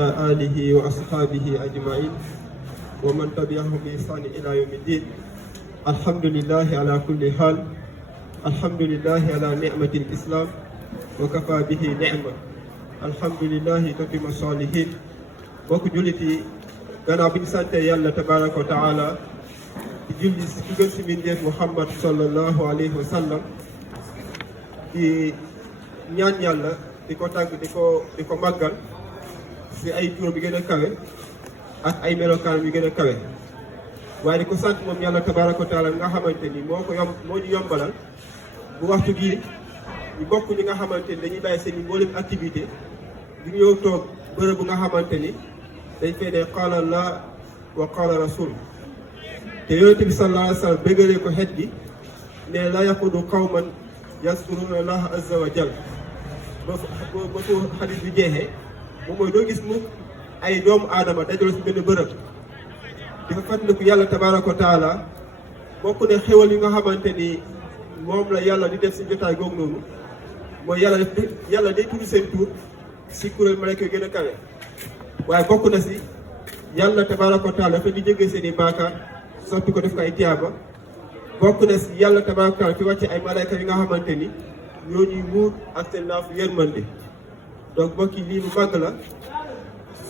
آله وأصحابه أجمعين ومن تبعهم بإحسان إلى يوم الدين. الحمد لله على كل حال. الحمد لله على نعمة الإسلام وكفى به نعمة. الحمد لله تتم الصالحين. mbokk jullit yi gannaaw bi ñu sante yàlla tabaraka wa taala di julli si gën si mbindeef Muhammad sallallahu alayhi wa sallam di ñaan yàlla di ko tàgg di ko màggal si ay turam bi gën a kawe ak ay melokaan yu gën a kawe waaye di ko sant moom yàlla tabaraka wa taala nga xamante ni moo ñu yombalal bu waxtu gii ñu bokk ñi nga xamante ni dañuy bàyyi seen i mboolem activité di ñëw toog bërëb bu nga xamante ni dañ fay ne qaala Allah wa qaala rasul te yonent bi sallallahu alayhi wa sallam béggalee ko xeet bi ne la yaqudu qawman yazkuruna Allah azza wa jal ba fu xadis bi jeexee moom mooy doo gis mu ay doomu aadama dajaloo si benn bërëb di fa fàttaliku yàlla tabaraka wa taala bokk ne xéwal yi nga xamante ni moom la yàlla di def si jotaay googu noonu mooy yàlla day tudd seen tur si kuréel malayka yu gën a kawe waaye bokk na si yàlla tabaraka wa taala dafa di jéggal seen i baakaar soppi ko def ko ay tiyaaba bokk na si yàlla tabaraka wa taala fi wàcce ay malayka yi nga xamante ni ñoo ñuy muur ak seen laafu yërmande donc mbokk yi lii lu màgg la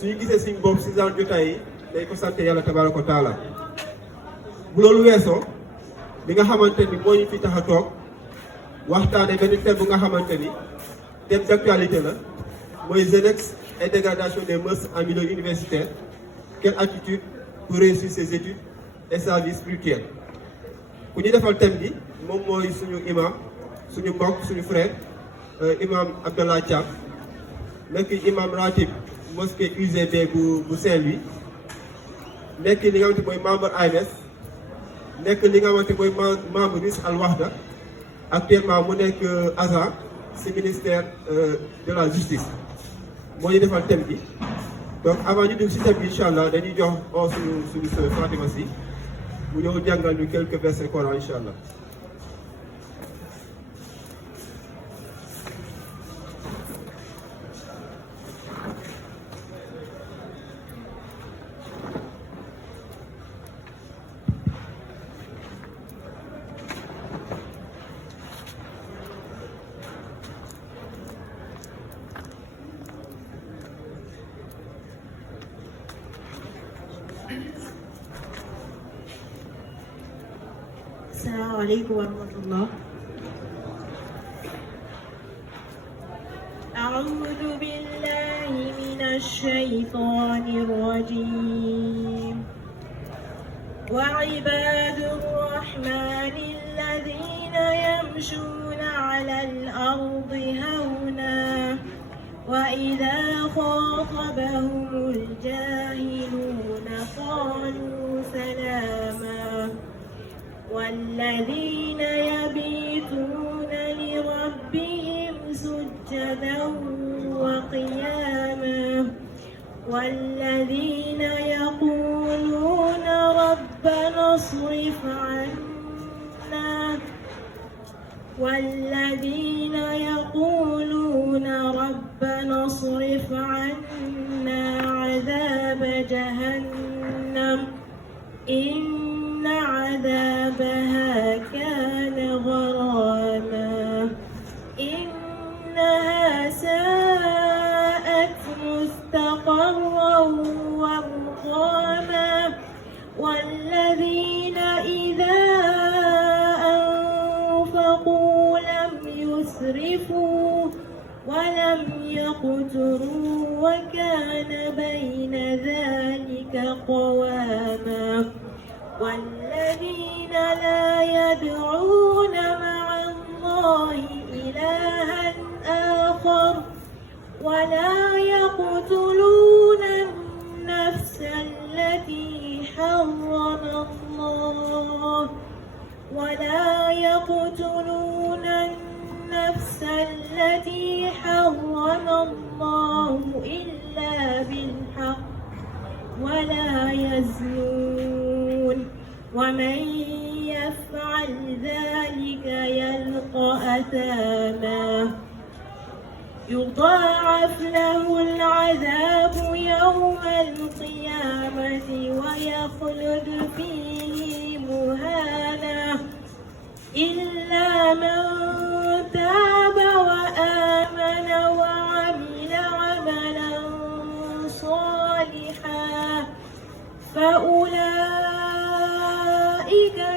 suñu gisee suñ bopp si genre jotaay yi day ko sant yàlla tabaraka wa taala bu loolu weesoo li nga xamante ni moo ñu fi tax a toog waxtaane benn thème bu nga xamante ni thème d'actualité la mooy jeunesse et dégradation des mœurs en milieu universitaire. Quelle attitude pour réussir ses études et sa vie spirituelle. ku ñu defal thème bi moom mooy suñu imam suñu mbokk suñu frère imam Abdallah Thiam nekk imam ratib mosquée UGB bu Saint-Louis nekk li nga xamante mooy membre AMS nekk li nga xamante mooy membre RIS Al Wahda actuellement mu nekk agent ci ministère de la justice moo ñu defal thème bi donc avant ñu dugg ci thème bi incha allah dañuy jox suñu sœur Fatima Sy mu ñëw jàngal ñu quelques versets Coran incha allah. السلام عليكم ورحمة الله. أعوذ بالله من الشيطان الرجيم. وعباد الرحمن الذين يمشون على الأرض هونا وإذا خاطبهم الجاهلون قالوا سلاما والذين يبيتون لربهم سجدا وقياما والذين يقولون ربنا اصرف عنا عذاب جهنم إن عذابها كان غراما إنها ساءت مستقرا ومقاما والذين إذا أنفقوا لم يسرفوا ولم يقتروا وكان بين ذلك قواما والذين لا يدعون مع الله إلها آخر ولا يقتلون النفس التي حرم الله إلا بالحق ولا يزنون ومن يفعل ذلك يلقى أثاما يضاعف له العذاب يوم القيامة ويخلد فيه مهانا إلا من تاب وآمن وعمل عملا صالحا فأولئك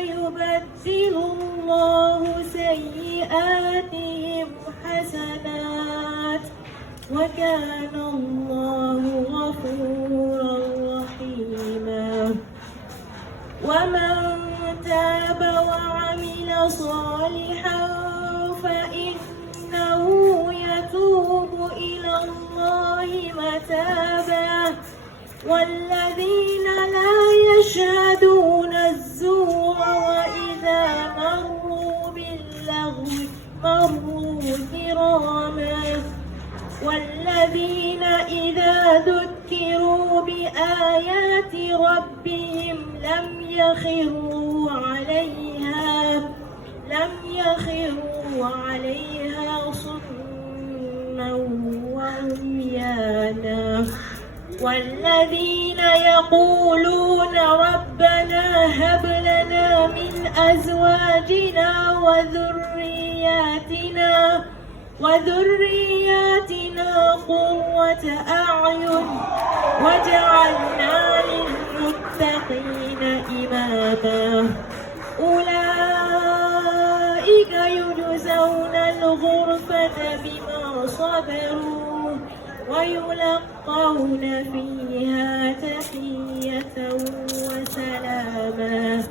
يبدل الله سيئاتهم حسنات وكان الله غفورا رحيما ومن تاب وعمل صالحا فإنه يتوب إلى الله متابا والذين لا يشهدون الزور وإذا مروا باللغو مروا كراما والذين إذا ذكروا بآيات ربهم لم يخروا عليها صما وعميانا والذين يقولون ربنا هب لنا من أزواجنا وذرياتنا قرة أعين واجعلنا للمتقين إماما أولئك يجزون الغرفة بما صبروا ويلقون فيها تحية وسلاما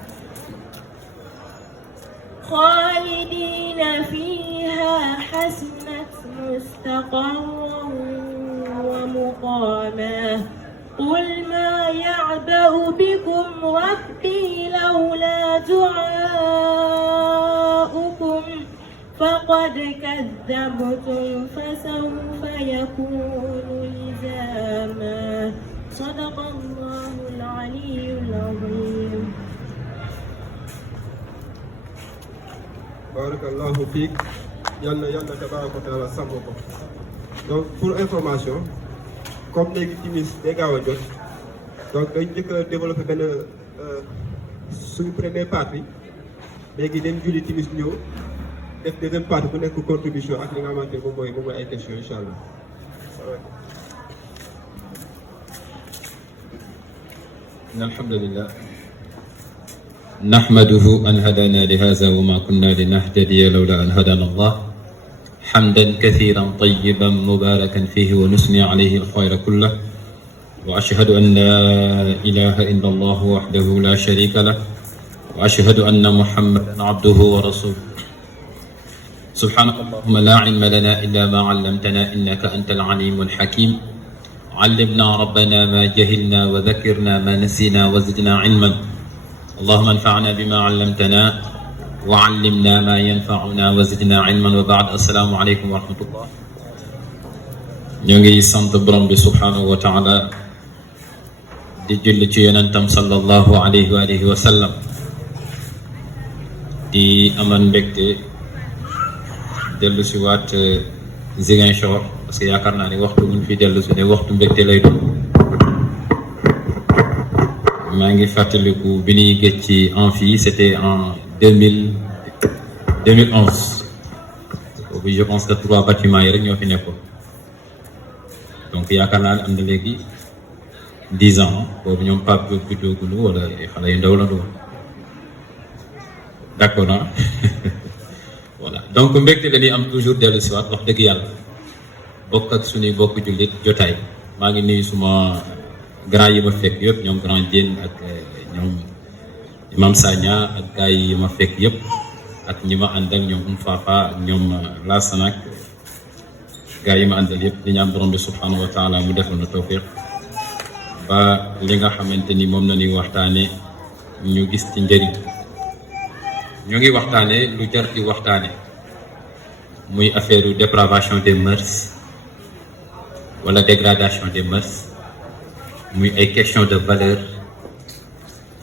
خالدين فيها حسنت مستقرا ومقاما قل ما يعبأ بكم ربي لولا دعاؤكم فقد كذبتم فسوف يكون لزاما صدق الله العلي العظيم. Barakallahu fiik yàlla tabaaraka wa taala sàmm ko. Donc pour information comme léegi timis day gaaw a jot donc dañ njëkk a développé benn suñu première partie léegi dem julli timis ñëw def deuxième partie bu nekk contribution ak li nga xamante ne moom mooy ay questions incha allah. alhamdulillah نحمده أن هدانا لهذا وما كنا لنهتدي لولا أن هدانا الله حمدا كثيرا طيبا مباركا فيه ونثني عليه الخير كله وأشهد أن لا إله إلا الله وحده لا شريك له وأشهد أن محمدا عبده ورسوله سبحانك اللهم لا علم لنا إلا ما علمتنا إنك أنت العليم الحكيم علمنا ربنا ما جهلنا وذكرنا ما نسينا وزدنا علما اللهم انفعنا بما علمتنا وعلمنا ما ينفعنا وزدنا علما وبعد السلام عليكم ورحمة الله. ñoo ngi sant borom bi subhanahu wa taala di julli ci yonentam sallallahu alayhi wa alihi wa sallam di amal mbégte dellu si waat Ziguinchor parce que yaakaar naa ni waxtu buñ fi dellu si ne waxtu mbégte lay doon. maa ngi fàttaliku bi ñuy géej ci Amphi c'était en 2011 boobu je pense que 3 bâtiments yi rek ñoo fi nekkoon donc yaakaar naa ne am na léegi 10 ans boobu ñoom Pape Diop bi doogulu wala xale yu ndaw la doon d'accord ah voilà donc mbégte dañuy am toujours dellu si waat wax dëgg yàlla bokk ak suñuy bokk jullit jotaay maa ngi nuyu suma grand yi ma fekk yëpp ñoom grand Diène ak ñoom Imam Sagna ak gars yi ma fekk yëpp ak ñi ma àndal ñoom Fafa ak ñoom Lassana ak gars yi ma àndal yëpp di ñaan borom bi subhanahu wa taala mu defal na tawfiq ba li nga xamante ni moom la ñuy waxtaane ñu gis ci njëriñ. ñu ngi waxtaane lu jar di waxtaane muy affaire dépravation des mœurs wala dégradation des mœurs muy ay question de valeur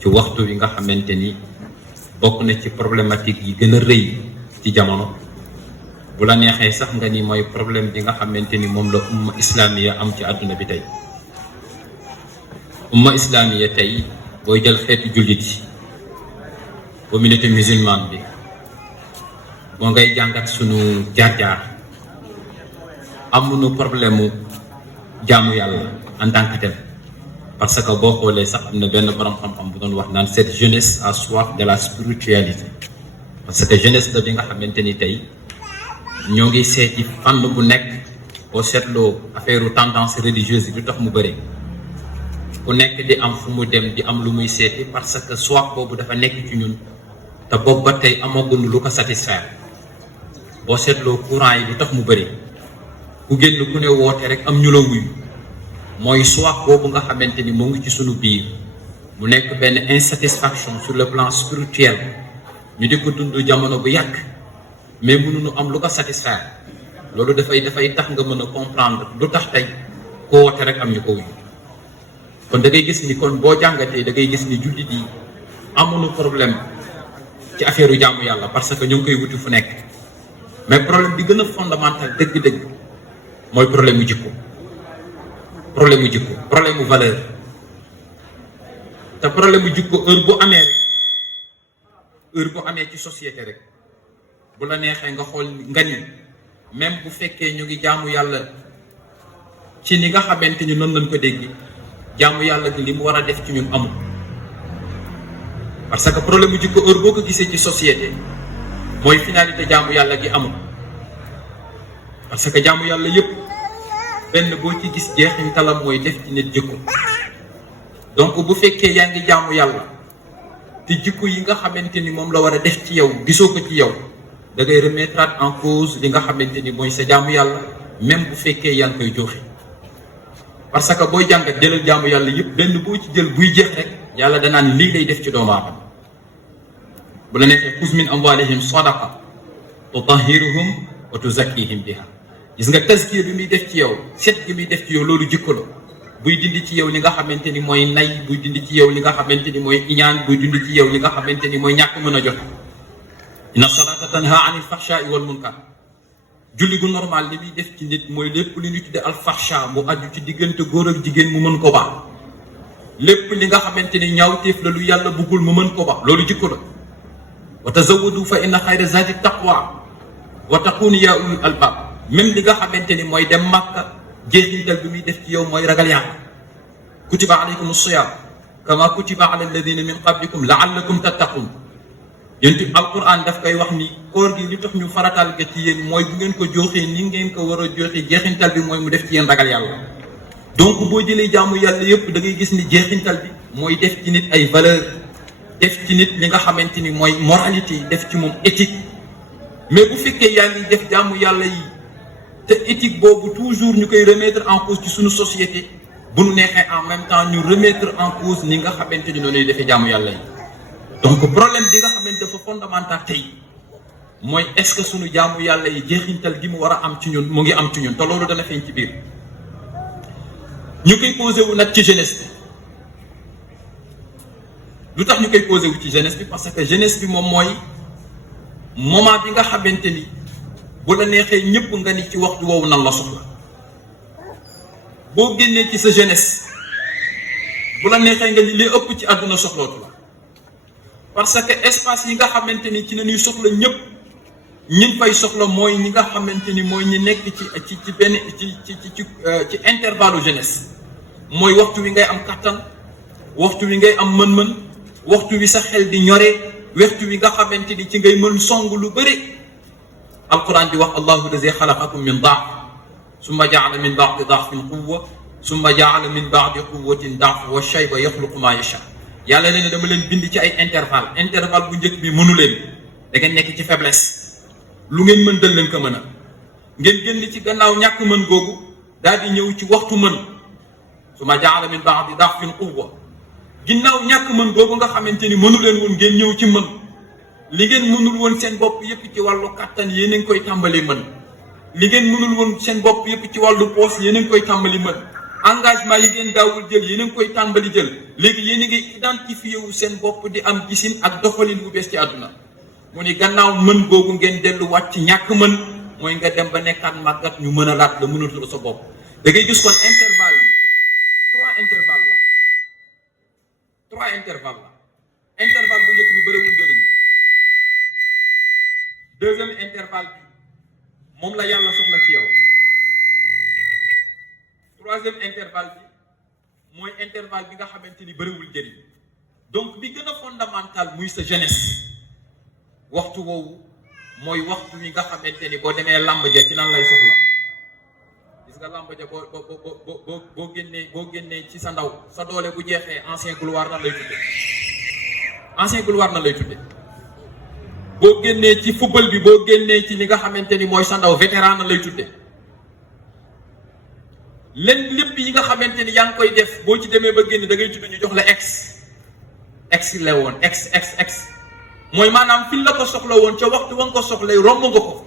ci waxtu wi nga xamante ni bokk na ci problématique yi gën a rëy ci jamono bu la neexee sax nga ni mooy problème bi nga xamante ni moom la umma islamiya am ci àdduna bi tey umma islamiya tey booy jël xeetu jullit yi communauté musulmane bi boo ngay jàngat sunu jaar-jaar amuñu problème mu jaamu yàlla en tant que tel parce que boo xoolee sax am na benn borom xam-xam bu doon wax naan cette jeunesse a soif de la spiritualité parce que jeunesse la bi nga xamante ni tey ñoo ngi seeti fànn bu nekk boo seetloo affaire tendance religieuse yi du tax mu bëri ku nekk di am fu mu dem di am lu muy seeti parce que soif boobu dafa nekk ci ñun te boobu ba tey amaguñu lu ko satisfaire boo seetloo courant yi du tax mu bëri ku génn ku ne woote rek am ñu la wuyu mooy soif boobu nga xamante ni moo ngi ci sunu biir mu nekk benn insatisfaction sur le plan spirituel ñu di ko dund jamono bu yàgg mais mënuñu am lu ko satisfaire loolu dafay tax nga mën a comprendre lu tax tey ko woote rek am ñu ko wuyu kon da ngay gis ni kon boo jàngatee da ngay gis ni jullit yi amuñu problème ci affaire u jaamu yàlla parce que ñu ngi koy wuti fu nekk mais problème bi gën a fondamental dëgg-dëgg mooy problème mu jikko problème mu valeur te problème mu jikko heure bu amee ci société rek bu la neexee nga xool nga ni même bu fekkee ñu ngi jaamu yàlla ci ni nga xamante ni noonu lañ ko dégg jaamu yàlla gi li mu war a def ci ñun amul parce que problème mu jikko heure boo ko gisee ci société mooy finalité jaamu yàlla gi amul parce que jaamu yàlla yépp benn boo ci gis jeexintalam mooy def ci nit jikko donc bu fekkee yaa ngi jaamu yàlla te jikko yi nga xamante ni moom la war a def ci yow gisoo ko ci yow da ngay remettre en cause li nga xamante ni mooy sa jaamu yàlla même bu fekkee yaa ngi koy joxe parce que booy jàngat jëlal jaamu yàlla yëpp benn boo ci jël buy jeex rek yàlla danaan lii lay def ci doomu aadama bu la neexee xuz min amwalihim sadaqa tutahhiruhum wa tuzakkihim biha gis nga tazkiya bi muy def ci yow set gi muy def ci yow loolu jikko la buy dindi ci yow li nga xamante ni mooy nay buy dindi ci yow li nga xamante ni mooy iñaan buy dindi ci yow li nga xamante ni mooy ñàkk mën a joxe inna salata tanha anil fahsha'i wal munkar julli gu normal li muy def ci nit mooy lépp li ñu tudde al fahsha mu aju ci diggante góor ak jigéen mu mën ko baax lépp li nga xamante ni ñaawteef la lu yàlla bëggul mu mën ko baax loolu jikko la wa tazawwadu fa inna xayra zadi taqwa wa taquni ya ulul albab même li nga xamante ni mooy dem Makka jeexintal bi muy def ci yow mooy ragal yàlla kutiba alaykum as-siyam kama kutiba ala alladina min qablikum laallakum tattaqun yénti alquran daf koy wax ni koor gi li tax ñu faratal ga ci yéen mooy bu ngeen ko joxee ni ngeen ko war a joxe jeexintal bi mooy mu def ci yéen ragal yàlla donc boo jëlee jaamu yàlla yépp da ngay gis ni jeexintal bi mooy def ci nit ay valeur def ci nit li nga xamante ni mooy moralité def ci moom éthique mais bu fekkee yaa ngi def jaamu yàlla yi te éthique boobu toujours ñu koy remettre en cause ci suñu société bu nu neexee en même temps ñu remettre en cause ni nga xamante ni noonu defee jaamu yàlla yi donc problème bi nga xamante dafa fondamental tey mooy est-ce que suñu jaamu yàlla yi jeexintal gi mu war a am ci ñun mu ngi am ci ñun te loolu dana feeñ ci biir ñu koy posé wu nag ci jeunesse bi lu tax ñu koy posé wu ci jeunesse bi parce que jeunesse bi moom mooy moment bi nga xamante ni bu la neexee ñëpp nga ni ci waxtu woowu nan la soxla boo génnee ci sa jeunesse bu la neexee nga ni li ëpp ci àdduna soxlootu la parce que espace yi nga xamante ni ci la ñuy soxla ñëpp ñi fay soxla mooy ñi nga xamante ni mooy ñi nekk ci benn ci intervalle jeunesse mooy waxtu wi ngay am kattan waxtu wi ngay am mën-mën waxtu wi sa xel di ñoree waxtu wi nga xamante ni ci ngay mën song lu bëri alquran di wax allahu lazi xalaqakum min daaf summa jaala min baadi daafin quwwa summa jaala min baadi quwwatin daaf wa shayba yaxluqu ma yacha yàlla nee na dama leen bind ci ay intervalle bu njëkk bi mënu leen da ngeen nekk ci faiblesse lu ngeen mën dal leen ko mën a ngeen génn ci gannaaw ñàkk mën googu daal di ñëw ci waxtu mën summa jaala min baadi daafin quwwa ginnaaw ñàkk mën googu nga xamante ni mënu leen woon ngeen ñëw ci mën li ngeen mënul woon seen bopp yépp ci wàllu kattan yéen a ngi koy tàmbali mën li ngeen mënul woon seen bopp yépp ci wàllu poos yéen a ngi koy tàmbali mën engagement yi ngeen daawul jël yéen a ngi koy tàmbali jël léegi yéen a ngi identifié wu seen bopp di am gisin ak doxalin bu bees ci àdduna mu ni gannaaw mën googu ngeen delluwaat ci ñàkk mën mooy nga dem ba nekkaat màggat ñu mën a laat la mënatul sa bopp da ngay gis kon intervalle yi 3 intervalle la 3 intervalle la intervalle bu njëkk bi bëriwul njëriñ deuxième intervalle bi moom la yàlla soxla ci yow troisième intervalle bi mooy intervalle bi nga xamante ni bëriwul njëriñ donc bi gën a fondamental muy sa jeunesse waxtu woowu mooy waxtu wi nga xamante ni boo demee làmb ja ci nan lay soxla gis nga làmb ja boo génnee ci sa ndaw sa doole bu jeexee ancien gloire nan lay tudde ancien gloire nan lay tudde boo génnee ci football bi boo génnee ci li nga xamante ni mooy sa ndaw vétéran nan lay tudde len lépp yi nga xamante ni yaa ngi koy def boo ci demee ba génn da ngay tudd ñu jox la ex la woon ex mooy maanaam fi la ko soxla woon ca waxtu wa nga ko soxla romb nga ko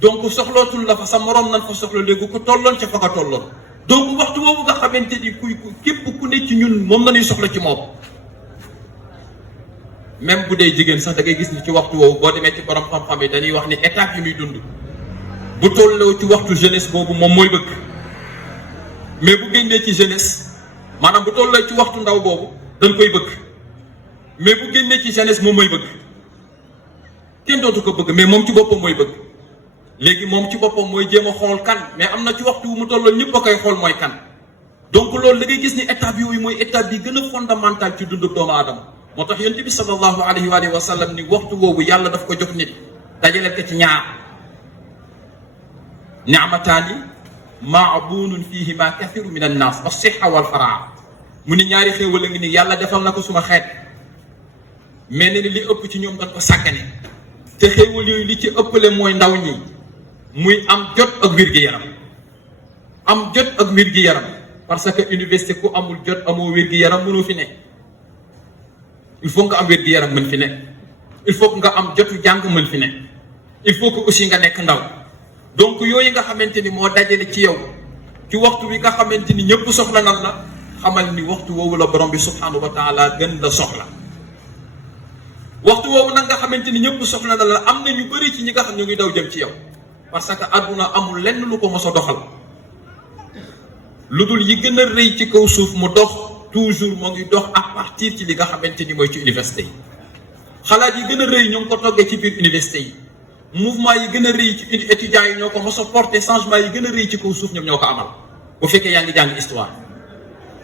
donc soxlootul la fa sa moroom nan fa soxla léegi ku tolloon ca fa nga tolloon donc waxtu woowu nga xamante ni képp ku ne ci ñun moom la ñuy soxla ci moom même bu dee jigéen sax da ngay gis ni ci waxtu woowu boo demee ci borom xam-xam yi dañuy wax ni étape yi muy dund bu tolloo ci waxtu jeunesse boobu moom mooy bëgg mais bu génnee ci jeunesse maanaam bu tolloo ci waxtu ndaw boobu dañ koy bëgg mais bu génnee ci jeunesse moom mooy bëgg kenn dootu ko bëgg mais moom ci boppam mooy bëgg léegi moom ci boppam mooy jéem a xool kan mais am na ci waxtu wu mu tolloon ñëpp a koy xool mooy kan donc loolu da ngay gis ni étape yooyu mooy étape bi gën a fondamental ci dundu doomu aadama moo tax yonent bi sallallahu alayhi wa sallam ni waxtu woowu yàlla daf ko jox nit dajaleel ko ci ñaar ni'mataani ma'bunun fihima kathiru min an-nas as-sihha wal faraa mu ni ñaari xéewal a ngi ni yàlla defal na ko suma xeet mais ne ni li ëpp ci ñoom dañ ko sàggane te xéewal yooyu li ci ëppale mooy ndaw ñi muy am jot ak wér-gi-yaram am jot ak wér-gi-yaram parce que université ku amul jot amoo wér-gi-yaram mënoo fi ne il faut nga am wér-gi-yaram mën fi ne il faut que nga am jotu jàng mën fi ne il faut que aussi nga nekk ndaw donc yooyu nga xamante ni moo dajale ci yow ci waxtu wi nga xamante ni ñëpp soxla nan la xamal ni waxtu woowu la borom bi subhanahu wa taala gën la soxla waxtu woowu nag nga xamante ni ñëpp soxla na la am na ñu bëri ci ñi nga xam ñu ngi daw jëm ci yow parce que àdduna amul lenn lu ko mos a doxal lu dul yi gën a rëy ci kaw suuf mu dox toujours moo ngi dox à partir ci li nga xamante ni mooy ci université yi xalaat yi gën a rëy ñoo ngi ko toggee ci biir université yi mouvement yi gën a rëy ci étudiants yi ñoo ko mos a porté changement yi gën a rëy ci kaw suuf ñoom ñoo ko amal bu fekkee yaa ngi jàng histoire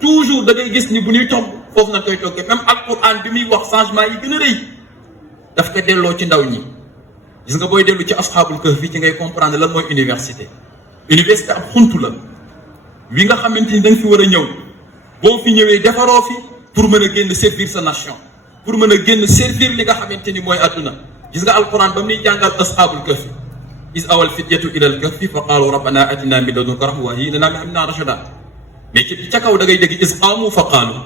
toujours da ngay gis ni bu ñuy tomb foofu nañ koy toggee même alquran bi muy wax changement yi gën a rëy daf ko delloo ci ndaw ñi gis nga booy dellu ci asxaabul kahf fii ci ngay comprendre lan mooy université université ab xuntu la wi nga xamante ni da nga fi war a ñëw boo fi ñëwee defaroo fi pour mën a génn servir sa nation pour mën a génn servir li nga xamante ni mooy adduna gis nga alquran ba muy jàngal asxaabul kahf is awal fityatu ilal kahfi fa qaalu rabbana atina min ladunka rahmatan wa hayyi lana min amrina rashada mais ci ca kaw da ngay dégg is qaamu fa qaalu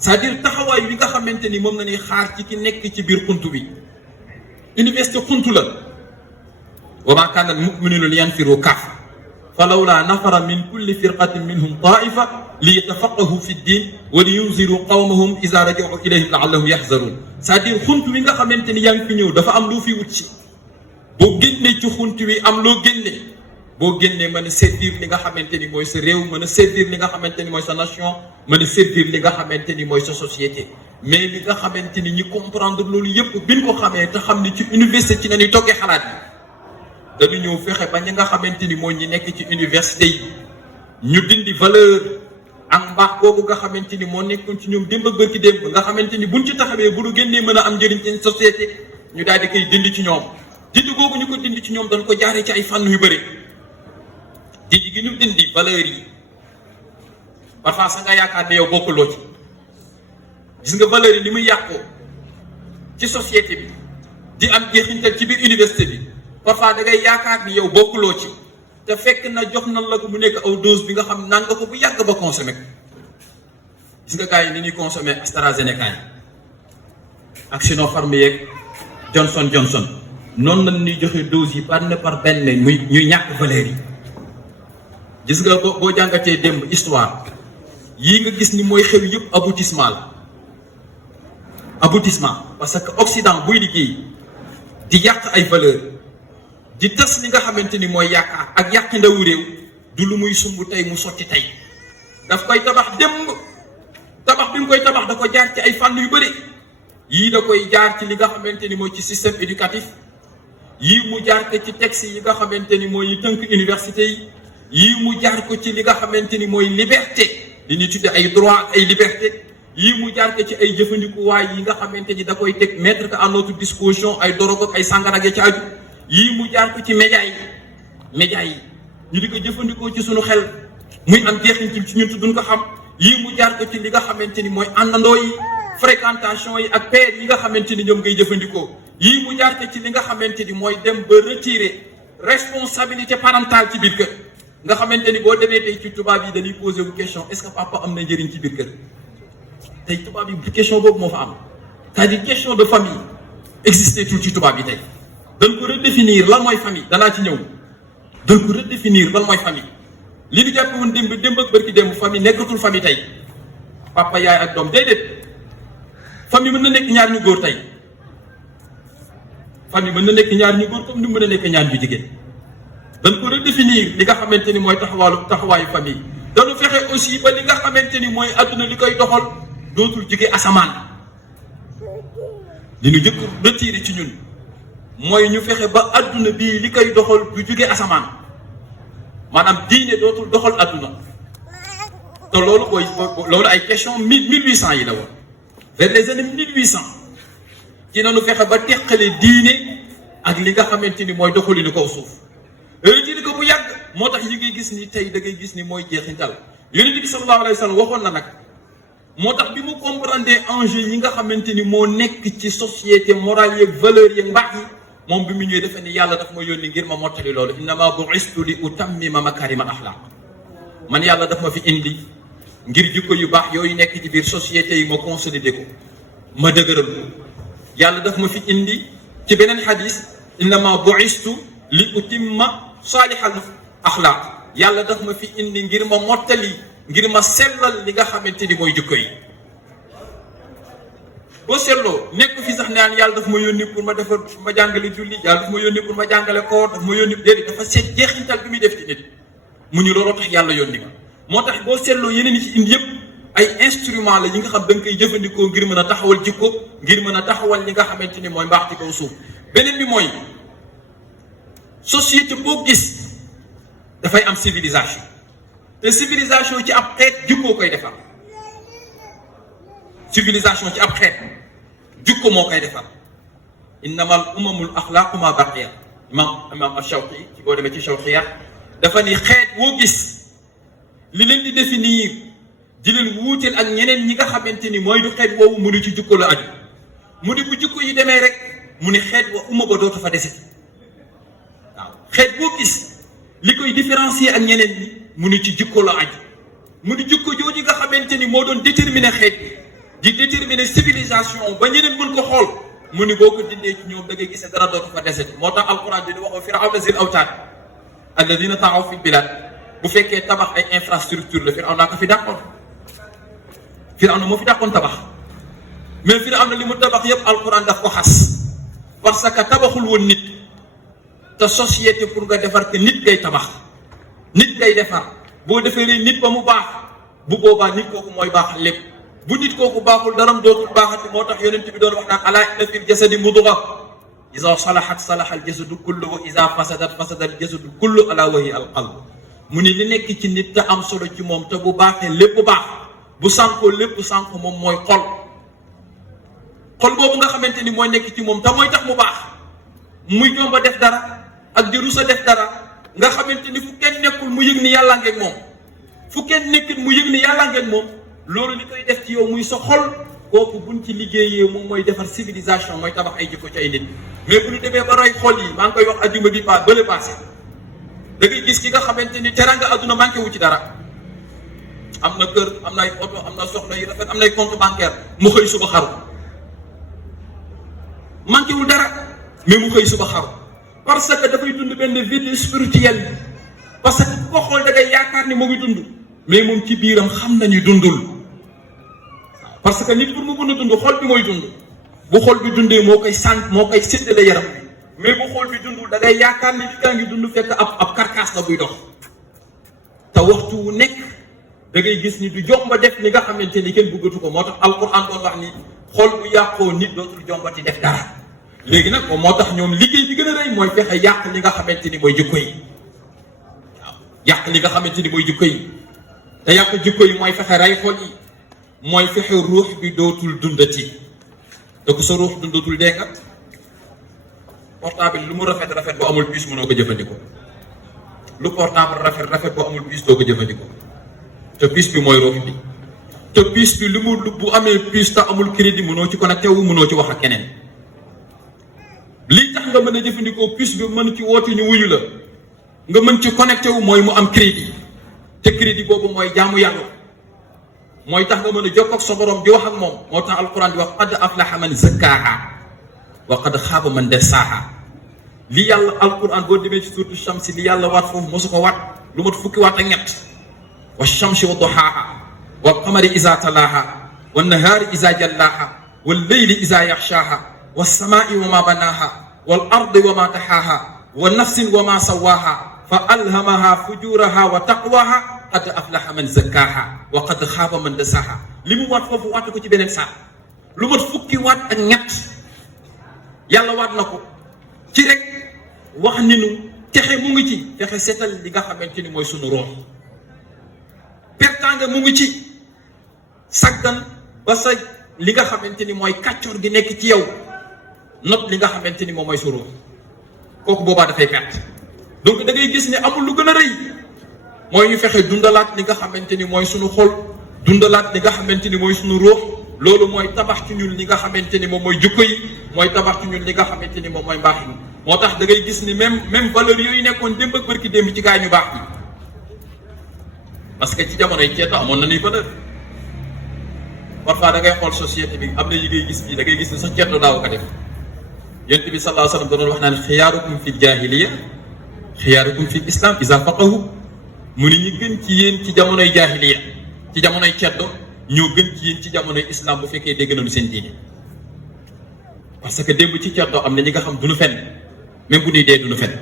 c'est-à-dire taxawaay bi nga xamante ni moom na ñuy xaar ci ki nekk ci biir xuntu bi université xuntu la wa maa kaana al-mu'minuuna liyanfiru kaafa fa lawlaa nafara min kulli firqatin minhum taa'ifa li yatafaqqahu fi ddin wa li yunziru qawmahum izaa raja'u ilayhim la'allahum yahzaruun c'est-à-dire xuntu wi nga xamante ni yaa ngi fi ñëw dafa am loo fi wut ci boo génnee ci xuntu wi am loo génnee boo génnee mën a servir li nga xamante ni mooy sa réew mën a servir li nga xamante ni mooy sa nation mën a servir li nga xamante ni mooy sa société mais li nga xamante ni ñi comprendre loolu yëpp biñ ko xamee te xam ni ci université ci nañuy toggee xalaat yi dañu ñëw fexe ba ñi nga xamante ni mooy ñi nekk ci université yi ñu dindi valeur ak mbaax boobu nga xamante ni moo nekkoon ci ñoom démb ak bërki démb nga xamante ni buñ ci taxawee bu lu génnee mën a am njëriñ ci société ñu daal di koy dindi ci ñoom dindi googu ñu ko dindi ci ñoom dañ ko jaaree ci ay fànn yu bëri dindi gi ñu dindi valeur yi parfois sax nga yaakaar ne yow bokkuloo ci gis nga valeur yi ni muy yàqoo ci société bi di am jeexintal ci biir université bi parfois da ngay yaakaar ni yow bokkuloo ci te fekk na jox na la ko mu nekk aw dose bi nga xam naan nga ko bu yàgg ba consommé ko gis nga gars yi ni ñuy consommé AstraZeneca yi ak Sinopharm yeeg Johnson noonu la ñuy joxe dose yi par benn muy ñuy ñàkk valeur yi. gis nga boo jàngatee démb histoire yii nga gis ni mooy xew yëpp aboutissement parce que Occident buy liggéey di yàq ay valeur di tas li nga xamante ni mooy yaakaar ak yàq ndawu réew du lu muy sumb tey mu sotti tey daf koy tabax démb tabax bi mu koy tabax da ko jaar ci ay fànn yu bëri yii da koy jaar ci li nga xamante ni mooy ci système éducatif yii mu jaar ko ci texte yi nga xamante ni mooy yi tënk université yi yii mu jaar ko ci li nga xamante ni mooy liberté li ñuy tudde ay droit ak ay liberté yii mu jaar ko ci ay jëfandikuwaay yi nga xamante ni da koy teg mettre ko à notre disposition ay dorog ak ay sàngara ak ci aju yii mu jaar ko ci média yi ñu di ko jëfandikoo ci suñu xel muy am jeexintal ci ñun te duñ ko xam yii mu jaar ko ci li nga xamante ni mooy àndandoo yi fréquentation yi ak pair yi nga xamante ni ñoom ngay jëfandikoo yii mu jaar ko ci li nga xamante ni mooy dem ba retirer responsabilité parentale ci biir kër nga xamante ni boo demee tey ci tubaab yi dañuy posé wu question est-ce que papa am na njëriñ ci biir kër tey tubaab yi question boobu moo fa am c'est-à-dire question de famille existé tout ci tubaab yi tey dañ ko redéfinir lan mooy famille danaa ci ñëw dañ ko redéfinir lan mooy famille li ñu jàpp woon démb ak bërki démb famille nekkatul famille tey papa yaay ak doom déedéet famille mën na nekk ñaar ñu góor tey famille mën na nekk ñaar ñu góor comme ni mën a nekk ñaar ñu jigéen dañ ko redéfinir li nga xamante ni mooy taxawaayu famille dañu fexe aussi ba li nga xamante ni mooy adduna li koy doxal dootul jóge asamaan li ñu jëkk retiré ci ñun mooy ñu fexe ba adduna bii li koy doxal du jóge asamaan maanaam diine dootul doxal adduna te loolu ay question 1800 yi la woon vers les années 1800 ci nañu fexe ba teqale diine ak li nga xamante ni mooy doxalinu kaw suuf retiré ko bu yàgg moo tax yi ngay gis ni tey da ngay gis ni mooy jeexintal yonent bi sallallahu alayhi wa sallam waxoon na nag moo tax bi mu comprendre enjeu yi nga xamante ni moo nekk ci société morale yeeg valeurs yeeg mbaax yi moom bi mu ñëwee defe ni yàlla daf ma yónni ngir ma mottali loolu innama bu'istu li utammima makarima al-axlaaq man yàlla daf ma fi indi ngir jikko yu baax yooyu nekk ci biir société yi ma consolider ko ma dëgëral ko yàlla daf ma fi indi ci beneen xadis innama bu'istu li utimma saalihal axlaaq yàlla daf ma fi indi ngir ma mottali ngir ma sellal li nga xamante ni mooy jikko yi boo seetloo nekk fi sax naan yàlla daf ma yónni pour ma defar ma jàngale julli yàlla daf ma yónni pour ma jàngale koor daf ma yónni déedéet dafa seet jeexintal bi muy def ci nit mu ñu looloo tax yàlla yónni ma moo tax boo seetloo yeneen yi ci indi yëpp ay instrument la yi nga xam da nga koy jëfandikoo ngir mën a taxawal jikko ngir mën a taxawal li nga xamante ni mooy mbaax ci kaw suuf beneen bi mooy société boo gis dafay am civilisation te civilisation ci ab xeet jukkoo koy defar civilisation ci ab xeet jukko moo koy defar innamal umamul axlaaqu ma baqiya imam Shawqi ci boo demee ci Shawqiya dafa ni xeet woo gis li leen di définir di leen wuuteel ak ñeneen ñi nga xamante ni mooy du xeet woowu mu ni ci jukko la aju mu ni bu jukko yi demee rek mu ni xeet wa umma ba dootu fa deseti waaw xeet boo gis li koy différencier ak ñeneen ñi mu ni ci jikko la aju mu ni jikko jooju nga xamante ni moo doon déterminer xeet bi di déterminer civilisation ba ñeneen mën ko xool mu ni boo ko dindee ci ñoom da ngay gis dara dootu fa deseti moo tax alquran di waxoo firawna zil awtaad alladina taxaw fi bilad bu fekkee tabax ay infrastructure la firawna ko fi dàqoon firawna moo fi dàqoon tabax mais firawna li mu tabax yépp alquran daf ko xas parce que tabaxul woon nit te société pour nga defar que nit ngay tabax nit ngay defar boo defaree nit ba mu baax bu boobaa nit kooku mooy baaxal lépp bu nit kooku baaxul daram dootul baaxati moo tax yonent bi doon wax naan alaa inna fil jasadi mudga iza salahat salaha al jasadu kullu wa iza fasadat fasada al jasadu kullu ala wa hiya al qalb mu ni li nekk ci nit te am solo ci moom te bu baaxee lépp baax bu sànkoo lépp sànko moom mooy xol boobu nga xamante ni mooy nekk ci moom te mooy tax mu baax muy jomba def dara ak di rusa def dara nga xamante ni fu kenn nekkul mu yëg ni yàlla ngeen moom fu kenn nekkul mu yëg ni yàlla ngeen moom loolu li koy def ci yow muy sa xol kooku buñ ci liggéeyee moom mooy defar civilisation mooy tabax ay jikko ci ay nit mais bu ñu demee ba roy xol yi maa ngi koy wax ajuma bi bële passé da ngay gis ki nga xamante ni teranga adduna manqué wu ci dara am na kër am na ay oto am na soxna yu rafet am na ay compte bancaire mu xëy suba xaru manqué wul dara mais mu xëy suba xaru parce que dafay dund benn vide spirituel parce que ku ko xool da ngay yaakaar ni mu ngi dund mais moom ci biiram xam nañu dundul parce que nit pour mu mën a dund xol bi mooy dund bu xol bi dundee moo koy sant moo koy séddale yaram bi mais bu xol bi dundul da ngay yaakaar ni li kaa ngi dund fekk ab karkaas la buy dox te waxtu wu nekk da ngay gis ni du jomba def li nga xamante ni kenn bëggatu ko moo tax alquran doon wax ni xol bu yàqoo nit dootul jombati def dara léegi nag moom moo tax ñoom liggéey bi gën a rëy mooy fexe yàq li nga xamante ni mooy jikko yi waaw yàq li nga xamante ni mooy jikko yi te yàq jikko yi mooy fexe rey xol yi mooy fexe ruux bi dootul dundati te ku sa ruux dundatul dee nga portable lu mu rafet rafet boo amul puce mënoo ko jëfandikoo lu portable rafet rafet boo amul puce doo ko jëfandikoo te puce bi mooy ruux bi te puce bi lu mu bu amee puce te amul crédit mënoo ci connecté wu mënoo ci wax ak keneen lii tax nga mën a jëfandikoo puce bi mën ci woote ñu wuyu la nga mën ci connecté wu mooy mu am crédit te crédit boobu mooy jaamu yàlla mooy tax nga mën a jokkoo ak sa borom di wax ak moom moo tax alquran di wax qad aflaha man zakkaaha wa qad xaaba man dassaaha li yàlla alquran boo demee ci suuratu Shams li yàlla waat foofu mosu ko waat lu mat fukki waat ak ñett wa shamsi wa duhaaha wal qamari iza talaaha wan nahaari iza jallaaha wal layli iza yaxshaaha was samaa'i wa ma banaaha wal ardi wa ma tahaaha wa nafsin wa ma sawaaha fa alhamaha fujuraha wa taqwaha qad aflaha man zakkaaha wa qad xaaba man dassaaha li mu waat foofu waat ko ci beneen saar lu mat fukki waat ak ñett yàlla waat na ko ci rek wax ni nu texe mu ngi ci fexe seetal li nga xamante ni mooy sunu rox pertaanga mu ngi ci saggan ba sa li nga xamante ni mooy kàccoor gi nekk ci yow not li nga xamante ni moom mooy su rox kooku boobaa dafay perte donc da ngay gis ne amul lu gën a rëy mooy ñu fexe dundalaat li nga xamante ni mooy sunu xol dundalaat li nga xamante ni mooy sunu rox loolu mooy tabax ci ñun li nga xamante ni moom mooy jukko yi mooy tabax ci ñun li nga xamante ni moom mooy mbaax yi moo tax da ngay gis ni même valeur yooyu nekkoon démb ak bërki démb ci gaa ñu baax yi parce que ci jamonoy ceeto amoon na nuy valeur parfois da ngay xool société bi am na yi ngay gis bii da ngay gis ni sax ceeto daaw ko def yonent bi sallallahu alayhi wa sallam doon wax naan xiyaarukum fi jahiliya xiyaarukum fi islam isa faqahu mu ni ñi gën ci yéen ci jamonoy jahiliya ci jamonoy ceddo ñoo gën ci yéen ci jamonoy islam bu fekkee dégg nañu seen diine parce que démb ci ceddo am na ñi nga xam duñu fenn même bu ñuy dee duñu fenn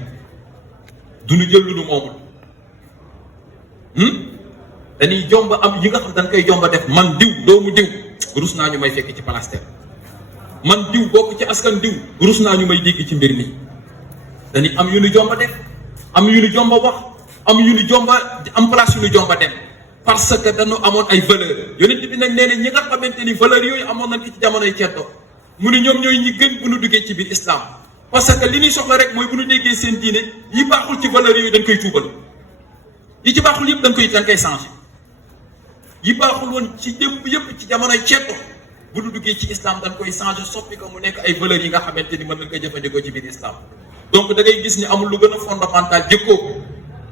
duñu jël lu nu moomul dañuy jomba am yi nga xam dañ koy jomba def man diw doomu diw rus naa ñu may fekk ci palaster man diw bokk ci askan diw rus naa ñu may dégg ci mbir mi dañuy am yu ñu jomba def am yu ñu jomba wax am yu ñu jomba am place yu ñu jomba dem parce que dañu amoon ay valeur yonent bi nag nee na ñi nga xamante ni valeur yooyu amoon nañ ci jamonoy ceddo mu ne ñoom ñooy ñi gën bu ñu duggee ci biir islam parce que li ñuy soxla rek mooy bu ñu déggee seen diine yi baaxul ci valeur yooyu dañ koy tuubal yi ci baaxul yëpp dañ koy changé yi baaxul woon ci démb yëpp ci jamonoy ceddo bu ñu duggee ci islam dañ koy changé soppi ko mu nekk ay valeurs yi nga xamante ni mën nañ koy jëfandikoo ci biir islam donc da ngay gis ni amul lu gën a fondamental jëkkoo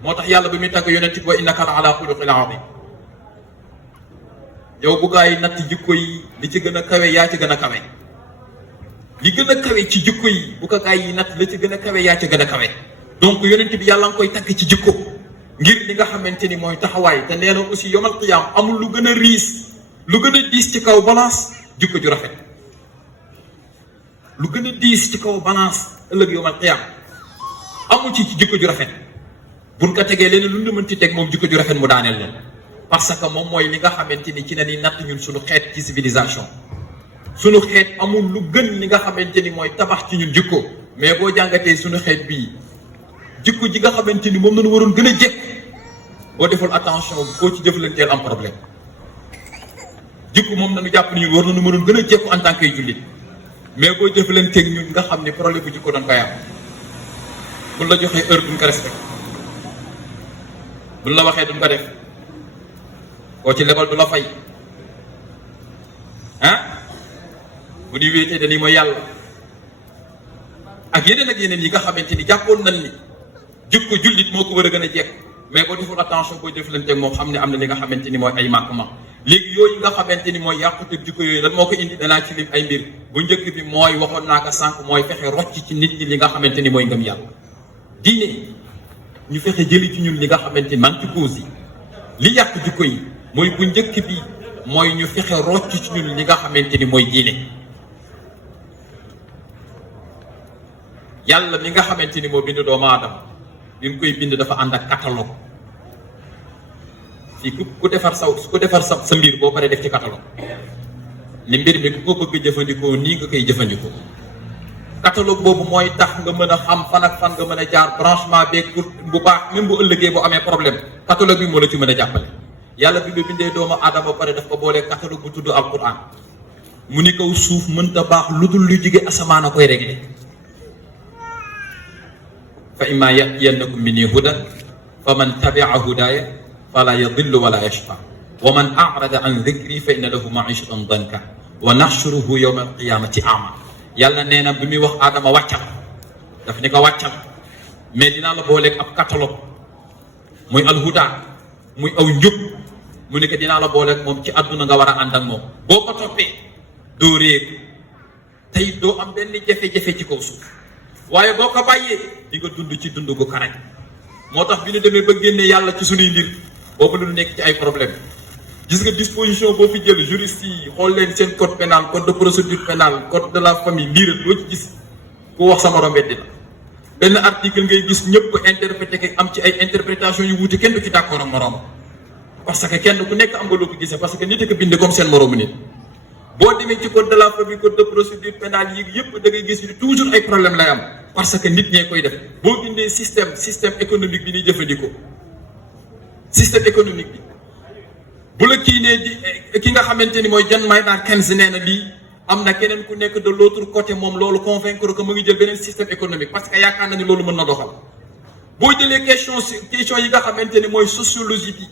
moo tax yàlla bi muy tàgg yonent bi wa innaka la ala xuluqin azim yow bu gaa yi natt jikko yi li ci gën a kawe yaa ci gën a kawe li gën a kawe ci jikko yi bu ko gaa yi natt la ci gën a kawe yaa ci gën a kawe donc yonent bi yàlla nga koy takk ci jikko ngir li nga xamante ni mooy taxawaay te nee na aussi yomal qiyaam amul lu gën a riis lu gën a diis ci kaw balance jikko ju rafet lu gën a diis ci kaw balance ëllëg yomal qiyaam amul ci jikko ju rafet buñ ko tegee leneen lu ñu mënti teg moom jikko ju rafet mu daaneel leen parce que moom mooy li nga xamante ni ci la ñuy natt ñun suñu xeet ci civilisation suñu xeet amul lu gën li nga xamante ni mooy tabax ci ñun jikko mais boo jàngatee suñu xeet bii jikko ji nga xamante ni moom nañu waroon gën a jekk boo deful attention boo ci jëflanteel am problème jikko moom nañu jàpp ni ñun war nañu mënoon gën a jekku en tant que jullit mais boo jëflanteeg ñun nga xam ni problème bu jikko doon koy am buñ la joxee heure duñ ko respecté buñ la waxee duñ ko def koo ci lebal du la fay bu di wéetee dañuy mooy yàlla ak yeneen yi nga xamante ni jàppoon nañ ni jikko jullit moo ko war a gën a jekk mais boo deful attention boo jëflanteeg moom xam ne am na li nga xamante ni mooy ay manquement léegi yooyu nga xamante ni mooy yàqute jikko yooyu lan moo ko indi danaa ci lim ay mbir bu njëkk bi mooy waxoon naa ko sànq mooy fexe rocc ci nit ñi li nga xamante ni mooy ngëm yàlla diine ñu fexe jëli ci ñun li nga xamante ni man ci cause yi li yàq jikko yi mooy bu njëkk bi mooy ñu fexe rocc ci ñun li nga xamante ni mooy diine yàlla mi nga xamante ni moo bind doomu aadama bi mu koy bind dafa ànd ak catalogue ci ku defar sa mbir boo paree def ci catalogue ni mbir mi ku ko bëgg jëfandikoo nii nga koy jëfandikoo catalogue boobu mooy tax nga mën a xam fan ak fan nga mën a jaar branchement beeg bu baax même bu ëllëgee boo amee problème catalogue bi moo la ci mën a jàppale yàlla bi nga bindee doomu aadama ba pare daf ko boolee catalogue bu tudd alquran mu ni kaw suuf mënta baax lu dul lu jóge asamaan a koy réglé fa imma yatiyannakum minni hudan fa man tabia hudaya fala yadillu wala yashqa wa man arada an dhikri fa inna lahu maishatan danka wa nahshuruhu yawma alqiyamati ama yàlla nee na bi muy wax aadama wàccal daf ni ko wàccal mais dinaa la booleeg ab catalogue muy alhuda muy aw njub mu ni ko dinaa la booleeg moom ci àdduna nga war a ànd ak moom boo ko toppee doo réer tey doo am benn jafe-jafe ci kaw suuf waaye boo ko bàyyee di nga dund ci dund gu karaj moo tax bi ñu demee ba génne yàlla ci suñuy mbir boobu lu nekk ci ay problème gis nga disposition boo fi jël juriste yi xool leen seen code pénal code de procédure pénale code de la famille liiral loo ci gis ku wax sa morom weddi la benn article ngay gis ñëpp interprété ke am ci ay interprétation yu wuute kenn du ci d'accord ak moroom parce que kenn ku nekk am nga loo ko gisee parce que nit a ko bind comme seen moroomu nit boo demee ci code de la famille code de procédure pénale yi yëpp da ngay gis ni toujours ay problème lay am parce que nit ñee koy def boo bindee système économique bi ñuy jëfandikoo système économique bi bu la kii nee di ki nga xamante ni mooy John Maynard Keynes nee na lii am na keneen ku nekk de l'autre côté moom loolu convaincre que mu ngi jël beneen système économique parce que yaakaar na ni loolu mën na doxal boo jëlee question yi nga xamante ni mooy sociologie bi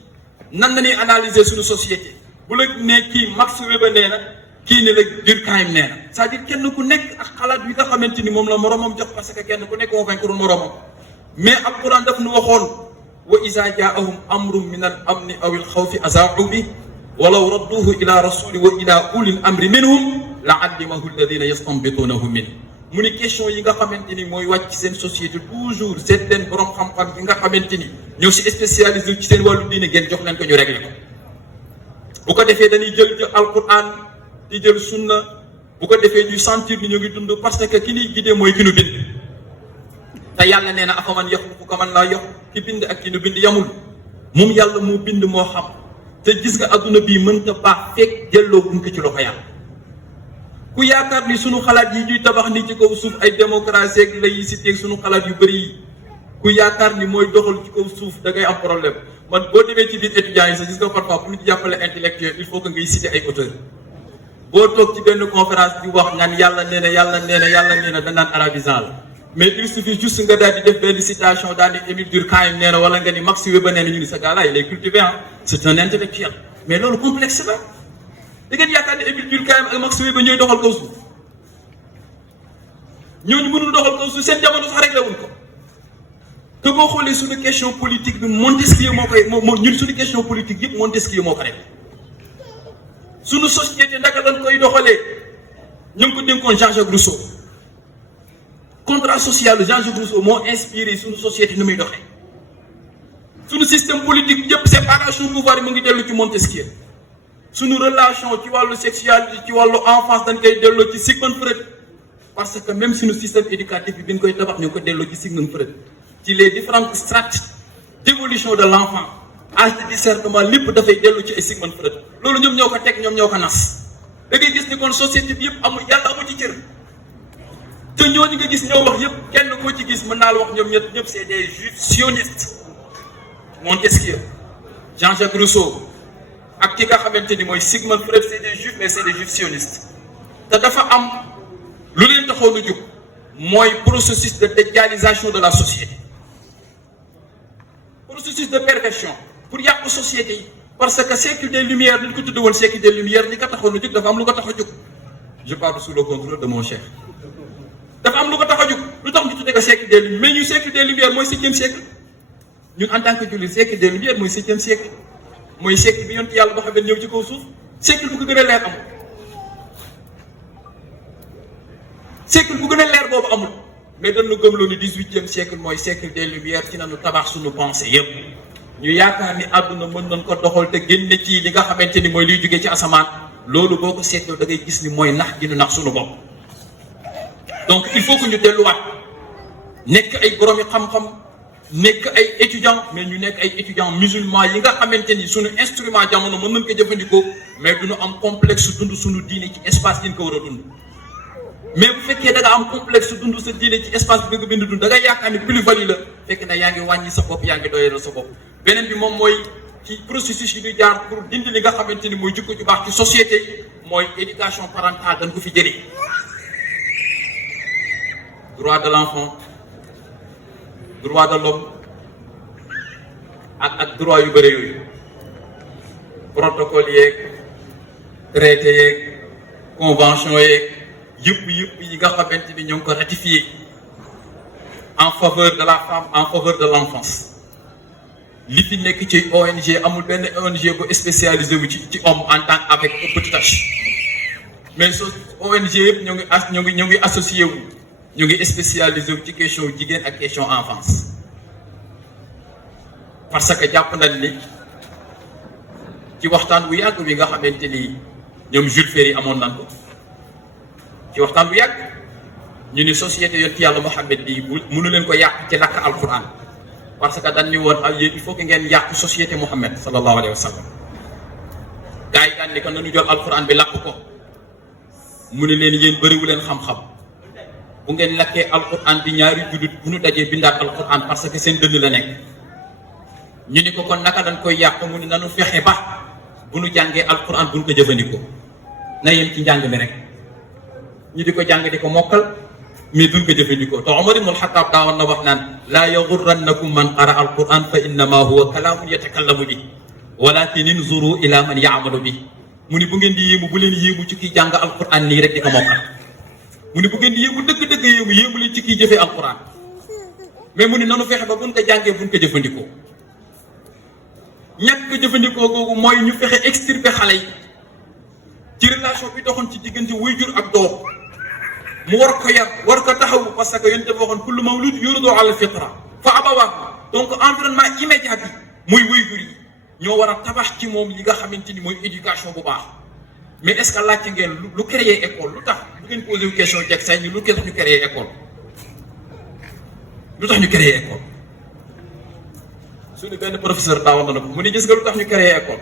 nan na ñuy analyser suñu société bu la nee kii Max Weber nee na kii ne la Durkheim nee na c'est-à-dire kenn ku nekk ak xalaat bi nga xamante ni moom la moromam jox parce que kenn ku nekk convaincre moromam mais Alquran daf nu waxoon wa iza jaahum amrun min al amni aw al xawfi azaa'u bi walaw radduhu ila rasuli wa ila ulil amri minhum la allimahu alladina yastanbitunahu min mu ni question yi nga xamante ni mooy wàcc seen société toujours seet leen borom xam-xam yi nga xamante ni ñoo si spécialisé ci seen wàllu diine ngeen jox leen ko ñu réglé ko bu ko defee dañuy jël alquran di jël sunna bu ko defee ñuy sentir ni ñu ngi dund parce que ki ñuy guidé mooy ki nu bind te yàlla nee na afaman yaxluqu kaman laa yaxluqu ki bind ak ki nu bind yamul moom yàlla moo bind moo xam te gis nga adduna bii mënta baax fekk jëlloo buñ ko ci loxo yàlla ku yaakaar ni sunu xalaat yi ñuy tabax ni ci kaw suuf ay démocratie ak laïcité ak sunu xalaat yu bëri yi ku yaakaar ni mooy doxal ci kaw suuf da ngay am problème man boo demee ci biir étudiants yi sax gis nga parfois pour ñu jàppale intellectuel il faut que ngay citer ay auteurs boo toog ci benn conférence di wax naan yàlla nee na yàlla nee na yàlla nee na danaan arabisant la mais il suffit juste nga daal di def benn citation daal di Émile Durkheim nee na wala nga ni Max Weber nee na ñu ni sa gars là il est cultivé ah c'est un intellectuel mais loolu complexe la da ngeen yaakaar ne Émile Durkheim ak Max Weber ñooy doxal kaw suuf ñooñu mënul doxal kaw suuf seen jamono sax réglé wuñ ko te boo xoolee suñu question politique bi Montesquieu moo koy moo ñun suñu question politique yëpp Montesquieu moo ko rek suñu société ndaka lañ koy doxalee ñu ngi ko dénkoon Jean-Jacques Rousseau contrat social Jean-Jacques Rousseau moo inspiré suñu société ni muy doxee suñu système politique yëpp séparation pouvoir yi mu ngi dellu ci Montesquieu suñu relation ci wàllu sexualité ci wàllu enfance dañ koy delloo ci Sigmund Freud parce que même suñu système éducatif bi ñu koy tabax ñu ngi ko delloo ci Sigmund Freud ci les différentes strates d'évolution de l'enfant âge de discernement lépp dafay dellu ci ay Sigmund Freud loolu ñoom ñoo ko teg ñoom ñoo ko nas da ngay gis ni kon société bi yëpp amul yàlla amu ci cër te ñooñu nga gis ñoo wax yëpp kenn koo ci gis mën naa la wax ñoom ñëpp c'est des juifs sionistes Montesquieu Jean-Jacques Rousseau ak ki nga xamante ni mooy Sigmund Freud c'est des juifs mais c'est des juifs sionistes te dafa am lu leen taxoon a jóg mooy processus de dédialisation de la société processus de perversion pour yàqu société yi parce que siècle des lumières li ñu ko tudd woon siècle des lumières li ko taxoon a jóg dafa am lu ko tax a jóg je parle sous le contrôle de mon chef dafa am lu ko tax a jóg lu tax ñu tuddee ko siècle des lumières mais ñu siècle des lumières mooy 7e siècle ñun en tant que jullit siècle des lumières mooy 7e siècle mooy siècle bi yonent yàlla ba xam ne ñëw ci kaw suuf siècle bu ko gën a leer amul siècle bu gën a leer boobu amul mais dañu gëmloo ni 18e siècle mooy siècle des lumières ci nañu tabax suñu pensée yépp ñu yaakaar ni àdduna mën nañ ko doxal te génne ci li nga xamante ni mooy liy jógee ci asamaan loolu boo ko seetloo da ngay gis ni mooy nax gi nu nax suñu bopp donc il faut que ñu delluwaat nekk ay borom yi xam-xam nekk ay étudiants mais ñu nekk ay étudiants musulmans yi nga xamante ni suñu instrument jamono mën nañ ko jëfandikoo mais duñu am complexe dund suñu diine ci espace yi ñu ko war a dund. mais bu fekkee da nga am complexe dund sa diine ci espace bi nga bind dund da ngay yaakaar ni plus-value la fekk na yaa ngi wàññi sa bopp yaa ngi doyal sa bopp. beneen bi moom mooy ci processus yi ñuy jaar pour dindi li nga xamante ni mooy jikko ju baax ci société mooy éducation parentale dañ ko fi jëlee. droit de l'enfant, droit de l'homme ak droit yu bëri yooyu protocole yeeg traité yeeg convention yeeg yëpp yi nga xamante ni ñoo ngi ko ratifié en faveur de la femme en faveur de l'enfance. li fi nekk ci ONG amul benn ONG bu spécialisé wu ci homme en tant avec petit h mais ONG yëpp ñoo ngi associé wu. ñu ngi spécialisé wu ci question jigéen ak question enfance parce que jàpp nañ ni ci waxtaan bu yàgg bi nga xamante ni ñoom Jules Ferry amoon nañ ko ci waxtaan bu yàgg ñu ni société yonent yàlla Muhammad bi mënu leen ko yàq ci làkk alquran parce que dañ ni woon il faut que ngeen yàq société Muhammad sallallahu alayhi wa sallam gars yi daan ni ko nañu jël alquran bi làkk ko mu ne leen yéen bëriwu leen xam-xam. bu ngeen lakkee alquran bi ñaari jullit bu ñu dajee bindaat alquran parce que seen dënn la nekk ñu ni ko kon naka dañ koy yàq mu ni nanu fexe ba bu ñu jàngee alquran bu ñu ko jëfandikoo na yem ci njàng mi rek ñu di ko jàng di ko mokkal mais duñ ko jëfandikoo te Umar ibn al-Khattab daawoon na wax naan laa yaghurrannakum man qara alquran fa innama huwa kalaamun yatakallamu bi walakin inzuru ila man yaamalu bi mu ni bu ngeen di yéemu bu leen yéemu ci kiy jàng alquran nii rek di ko mokkal mu ni bu ngeen di yéemu dëgg-dëgg yéemu leen ci kiy jëfee alquran mais mu ni nanu fexe ba buñ ko jàngee buñ ko jëfandikoo ñàkk ko jëfandikoo googu mooy ñu fexe extirper xale yi ci relation bi doxoon ci diggante waajur ak doom mu war ko yar war ko taxawu parce que yéen dafa waxoon kullu mawlud yuladu ala fitra fa abawaahu donc environnement immédiat bi muy waajur yi ñoo war a tabax ci moom li nga xamante ni mooy éducation bu baax mais est-ce que laajte ngeen lu créer école lu tax bu ngeen posé wu question jeg say ni lu tax ñu créer école lu tax ñu créer école suñu benn professeur daawoon na ko mu ni gis nga lu tax ñu créer école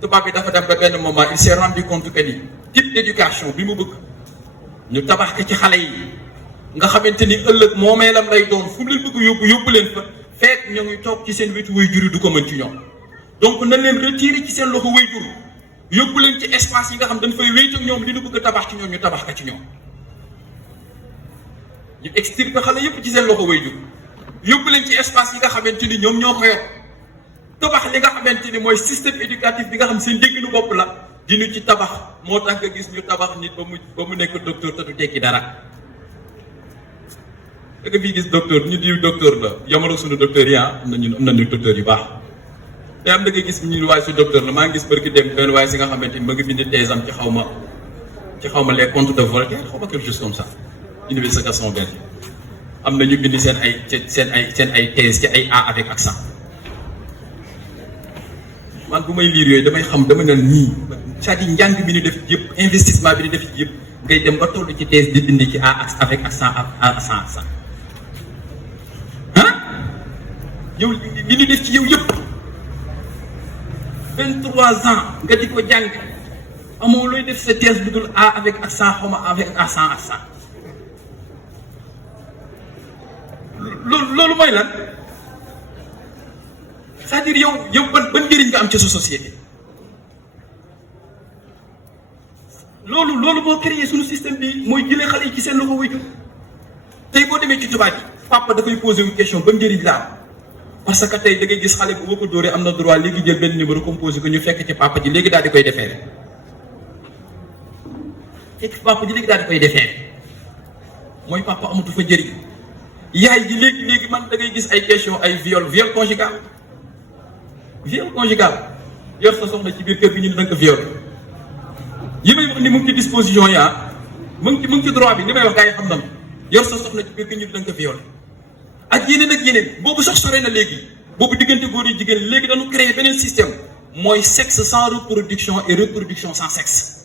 tubaab bi dafa dem ba benn moment il s'est rendu compte que ni type d'éducation bi mu bëgg ñu tabax ko ci xale yi nga xamante ni ëllëg moomeelam lay doon fu mu leen bëgg yóbbu leen fa fekk ñoo ngi toog ci seen wetu waajur yi du ko mën ci ñoom donc na leen retirer ci seen loxo waajur yóbbu leen ci espace yi nga xam dañ fay wéet ak ñoom li ñu bëgg a tabax ci ñoom ñu tabax ko ci ñoom ñu extirper xale yépp ci seen loxo waajur yóbbu leen ci espace yi nga xamante ni ñoom ñoo ko yor tabax li nga xamante ni mooy système éducatif bi nga xam seen dégginu bopp la dinu ci tabax moo tax nga gis ñu tabax nit ba mu nekk docteur te du tekki dara da nga fii gis docteur ñu di docteur la yamaloo suñu docteur yi am nañu docteur yu baax te am da nga gis ñu waaye si docteur la maa ngi gis barki dem benn waaye si nga xamante ni ma ngi bind thèse am ci xaw ma les contes de Voltaire xaw ma quelque chose comme ça université Gaston Berger am na ñu bind seen ay thèse ci ay A avec accent man bu may lire yooyu damay xam dama ne nii c'est-à-dire njàng bi ni def yëpp investissement bi ni def yëpp ngay dem ba toll ci thèse di bind ci A avec accent accent yow li ñu def ci yow yëpp 23 ans nga di ko jàng amoo looy def sa thèse bu dul A avec accent xaw ma avec accent loolu mooy lan c'est-à-dire yow ban njëriñ nga am ci sa société loolu moo créé suñu système bi mooy jëlee xale yi ci seen loxo waajur tey boo demee ci tubaab yi papa dafay posé une question ban njëriñ la am parce que tey da ngay gis xale bu boo ko dóoree am na droit léegi jël benn numéro composé ko ñu fekk ci papa ji léegi daal di koy defeere mooy papa amatu fa njëriñ yaay ji léegi man da ngay gis ay question ay viol conjugal yor sa soxna ci biir kër bi ñu ne da nga ko viol yi may wax ni mu ngi ci disposition yi mu ngi ci droit bi li may wax gars yi xam na yor sa soxna ci biir kër ñu ne da nga ko viol ak yeneen boobu sax sore na léegi boobu diggante góor yi jigéen léegi dañu créer beneen système mooy sexe sans reproduction et reproduction sans sexe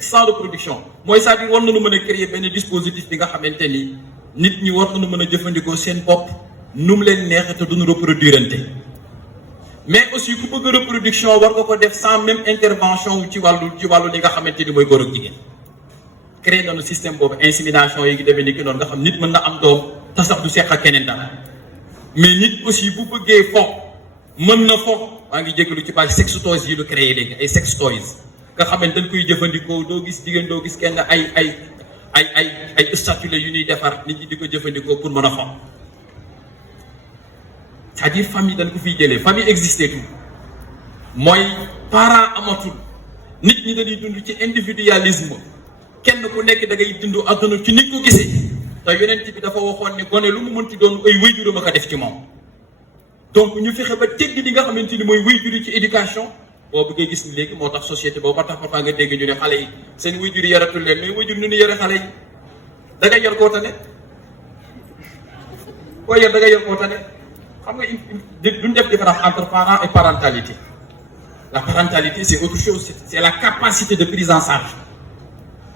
sans reproduction mooy c'est-à-dire war nañu mën a créer benn dispositif bi nga xamante ni nit ñi war nañu mën a jëfandikoo seen bopp nu mu leen neexee te duñu reproduirante mais aussi ku bëgg reproduction war nga ko def sans même intervention ci wàllu li nga xamante ni mooy góor ak jigéen. créé nañu système boobu insémination yi ngi demee ni ki noonu nga xam nit mën na am doom te sax du seq ak keneen dara mais nit aussi bu bëggee fo mën na fo maa ngi jégalu ci base sex toys yi lu créé léegi ay sex toys nga xamante dañ koy jëfandikoo doo gis jigéen doo gis kenn ay statue yu ñuy defar nit ñi di ko jëfandikoo pour mën a fo c'est-à-dire famille dañ ko fiy jëlee famille existé tout mooy parent amatul nit ñi dañuy dund ci individualisme kenn ku nekk da ngay dund àdduna ci nit ko gisee te yonent bi dafa waxoon ne gone lu mu mënti doon ay wéyjuram a ko def ci moom donc ñu fexe ba tegg li nga xamante ni mooy wéyjur yi ci éducation boo bëggee gis ni léegi moo tax société boobu ba tax parfois nga dégg ñu ne xale yi seen wéyjur yi yaratul leen mais wéyjur nu ñu yore xale yi da ngay yor koo tane koo yor da ngay yor koo tane xam nga duñ def différence entre parents et parentalité la parentalité c'est autre chose c'est la capacité de prise en charge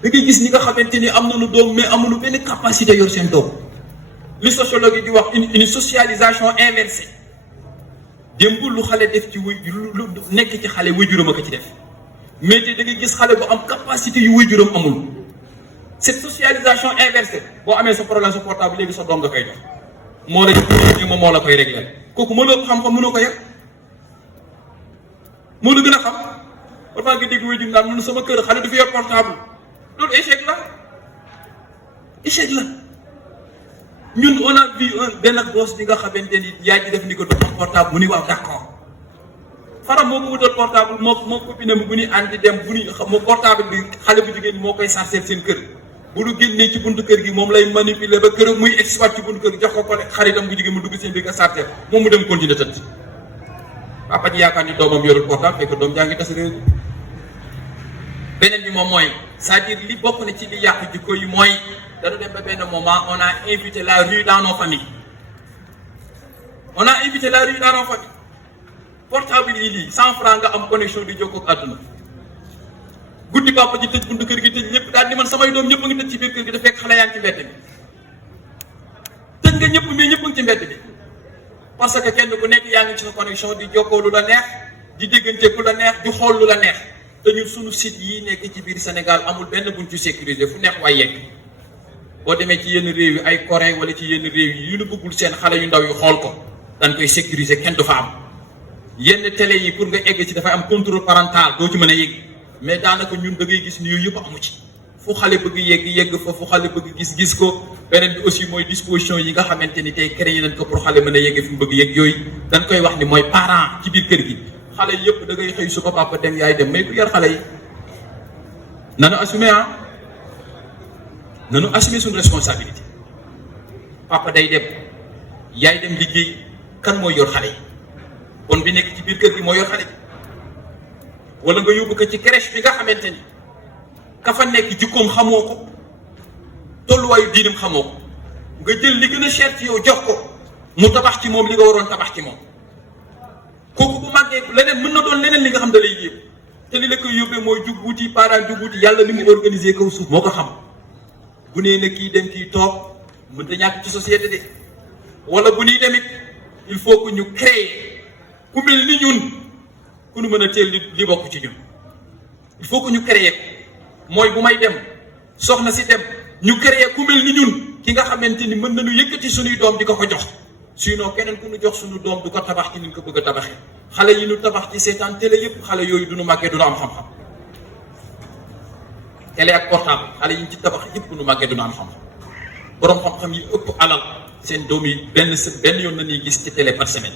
da ngay gis ñi nga xamante ni am nañu doom mais amuñu benn capacité yor seen doom li sociologue yi di wax une socialisation inversée démb lu xale def ci lu nekk ci xale waajuram a ko ci def mais te da ngay gis xale bu am capacité yu waajuram amul cette socialisation inversée boo amee sa problème sa portable léegi sa doom nga koy jox moo la ci moom moo la koy réglé kooku moo la xam-xam mënoo ko yëg moo la gën a xam parfois nga dégg waajur naan man sama kër xale du fi yor portable loolu échec la ñun on a vu benn gosse bi nga xamante ni yaay ji def ni ko du am portable mu ni waaw d'accord faram moo ko wutal portable moo copine bu ñuy àndi dem bu ñuy xam portable bi xale bu jigéen moo koy charger seen kër bu lu génnee ci buntu kër gi moom lay manipuler ba kër muy exploiter ci buntu kër gi jox ko xaritam bu jigéen mu dugg seen biir nga charger moom mu dem continuer tëdd papa ji yaakaar ni doomam yorul portable fekk doom jaa ngi tas réew beneen bi moom mooy c'est-à-dire li bokk na ci li yàqu jikko yi mooy dañu dem ba benn moment on a invité la rue dans nos familles portable yi lii 100 francs nga am connexion di jokkoo ak àdduna guddi papa ji tëj buntu kër gi tëj ñëpp daal di man samay doom ñëpp a ngi tëj ci biir kër gi da fekk xale yaa ngi ci mbedd bi tëj nga ñëpp mais ñëpp a ngi ci mbedd bi parce que kenn ku nekk yaa ngi ci sa connexion di jokkoo lu la neex di déggante ku la neex di xool lu la neex te ñun suñu site yi nekk ci biir Sénégal amul benn buñ ci sécuriser fu neex waay yegg boo demee ci yenn réew yi ay Corée wala ci yenn réew yi yu ñu bëggul seen xale yu ndaw yu xool ko dañ koy sécuriser kenn du fa am yenn télé yi pour nga egg ci dafay am contrôle parental doo ci mën a yegg mais daanaka ñun da ngay gis ni yooyu yëpp amu ci fu xale bëgg yegg fa fu xale bëgg gis ko beneen bi aussi mooy disposition yi nga xamante ni tey créé nañ ko pour xale mën a yegg fi mu bëgg yegg yooyu dañ koy wax ni mooy parent ci biir kër gi xale yëpp da ngay xëy suba papa dem yaay dem mais ku yar xale yi nanu assumer suñu responsabilité papa day dem yaay dem liggéey kan mooy yor xale yi kon bi nekk ci biir kër gi moo yor xale bi wala nga yóbbu ko ci crèche bi nga xamante ni ka fa nekk jikkoom xamoo ko tolluwaayu diinam xamoo ko nga jël li gën a cher ci yow jox ko mu tabax ci moom li nga waroon tabax ci moom kooku bu màggee leneen mën na doon leneen li nga xam da lay yëpp te li la koy yóbbee mooy jug wuti parent jug wuti yàlla li mu organisé kaw suuf moo ko xam bu nee na kii dem kii toog mën ta ñàkk ci société de wala bu nii demit il faut que ñu créer ku mel ni ñun ku ñu mën a teel li bokk ci ñun il faut que ñu créer ko mooy bu may dem soxna si dem ñu créer ku mel ni ñun ki nga xamante ni mën nañu yëkkati suñuy doom di ko jox sinon keneen ku ñu jox suñu doom du ko tabax ci ni ñu ko bëgg a tabaxee xale yi ñu tabax ci seetaan télé yëpp xale yooyu du ñu màggee du ñu am xam-xam télé ak portable xale yi ñu ci tabax yëpp du ñu màggee du ñu am xam-xam borom xam-xam yi ëpp alal seen doom yi benn yoon la ñuy gis ci télé par semaine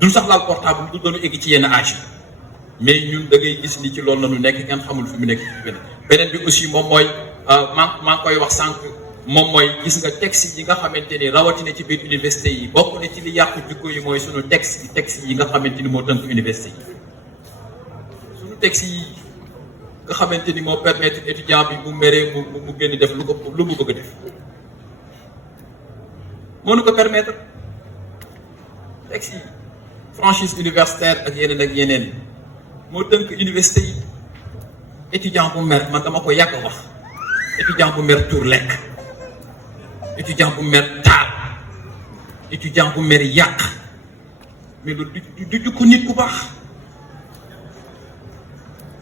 duñ sax laal portable du doonu egg ci yenn âge mais ñun da ngay gis ni ci loolu la ñu nekk kenn xamul fi mu nekk ci beneen bi aussi moom mooy maa ngi koy wax sànq moom mooy gis nga texte yi nga xamante ni rawatina ci biir université yi bokk na ci li yàqu jikko yi mooy sunu texte yi nga xamante ni moo tënk université yi sunu texte yi nga xamante ni moo permettre étudiant bi mu meree mu génn def lu mu bëgg a def moo nu ko permettre texte yi franchise universitaire ak yeneen moo tënk université yi étudiant bu mer man dama ko yàgg wax étudiant bu mer tuur lekk étudiant bu mer taal étudiant bu mer yàq mais loolu du ko nit ku baax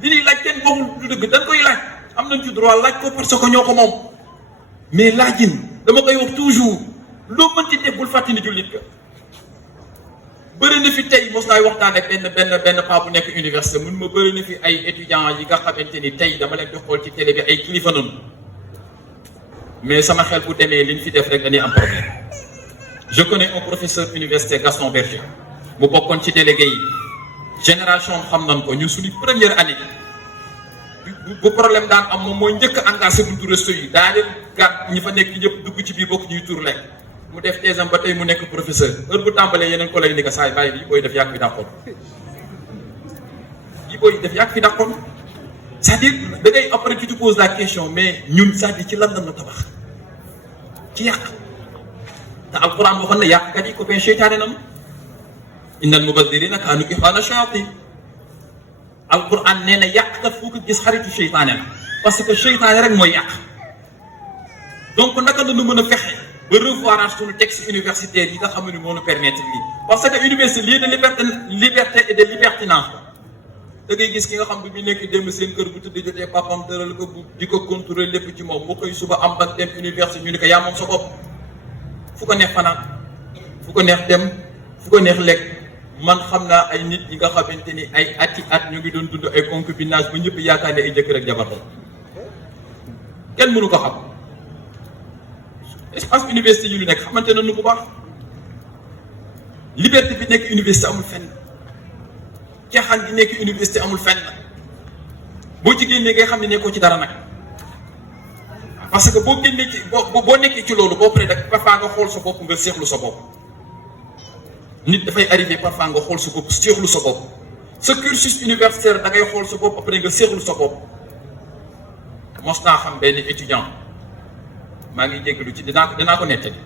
li ñuy laaj kenn waxul du dëgg dañ koy laaj am nañ ci droit laaj ko parce que ñoo ko moom mais laajin dama koy wax toujours loo mënti def bul fàttali ni jullit ka bëri na fi tey mos naay waxtaan ak benn paa bu nekk université mun ma bëri na fi ay étudiants yi nga xamante ni tey dama leen di xool ci télé bi ay kilifa noonu mais sama xel bu demee li ñu fi def rek dañuy am problème. Je connais un professeur universitaire Gaston Berger mu bokkoon ci délégué yi génération xam nañ ko ñun suñu première année bu problème daan am moom mooy njëkk a engagé buntu resto yi daa leen gàtt ñi fa nekk ñëpp dugg ci biir bokk ñuy tur lekk mu def thèse ba tey mu nekk professeur heure bu tàmbalee yeneen collègue ni ko saay bàyyi yi booy def yàgg fi dàqoon yi booy def yàgg fi dàqoon c'est-à-dire da ngay après tu te poses la question mais ñun c'est-à-dire ci lan la tabax ci yàq te alquran waxoon na yàqkat yi copain seytaane nam innal mubaddirina kaanu ixwaana shayatin alquran nee na yàqkat foo ko gis xaritu seytaane la parce que seytaane rek mooy yàq donc naka la ñu mën a fexe ba revoir suñu texte universitaire yi nga xam ne moo ñu permettre lii parce que université lieu de liberté et de libertinage da ngay gis ki nga xam ne bi nekk démb seen kër bu tëdd jotee papam tëral ko bu di ko contrôler lépp ci moom mu koy suba am bac dem université ñu ne ko yaa moom sa bopp fu ko neex fanaan fu ko neex dem fu ko neex lekk man xam naa ay nit yi nga xamante ni ay ati at ñu ngi doon dund ay concubinage ba ñëpp yaakaar ne ay jëkkër ak jabar la kenn mënu ko xam espace université yi ñu nekk xamante nañu bu baax liberté bi nekk université amul fenn caaxaan gi nekk université amul fenn boo ci génnee ngay xam ne nekkoo ci dara nag parce que boo génnee ci boo nekkee ci loolu boo paree rek parfois nga xool sa bopp nga seexlu sa bopp nit dafay arrivé parfois nga xool sa bopp seexlu sa bopp sa cursus universitaire da ngay xool sa bopp après nga seexlu sa bopp mos naa xam benn étudiant maa ngi déglu ci dinaa ko nettali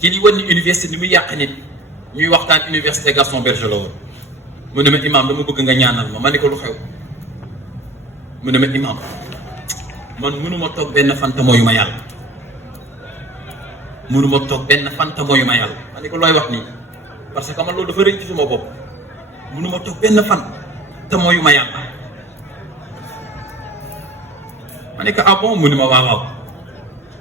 ci li wan ni université ni muy yàq nit ñuy waxtaan université Gaston Berger la woon mu ne ma imam dama bëgg nga ñaanal ma ne ko lu xew mu ne ma imam man mënuma toog benn fanta mooyu ma yàlla mënuma toog benn fanta mooyu ma yàlla ma ne ko looy wax nii parce que man loolu dafa rëy ci suma bopp mënuma toog benn fan te mooyu ma yàlla ma ne ko ah bon mu ne ma waaw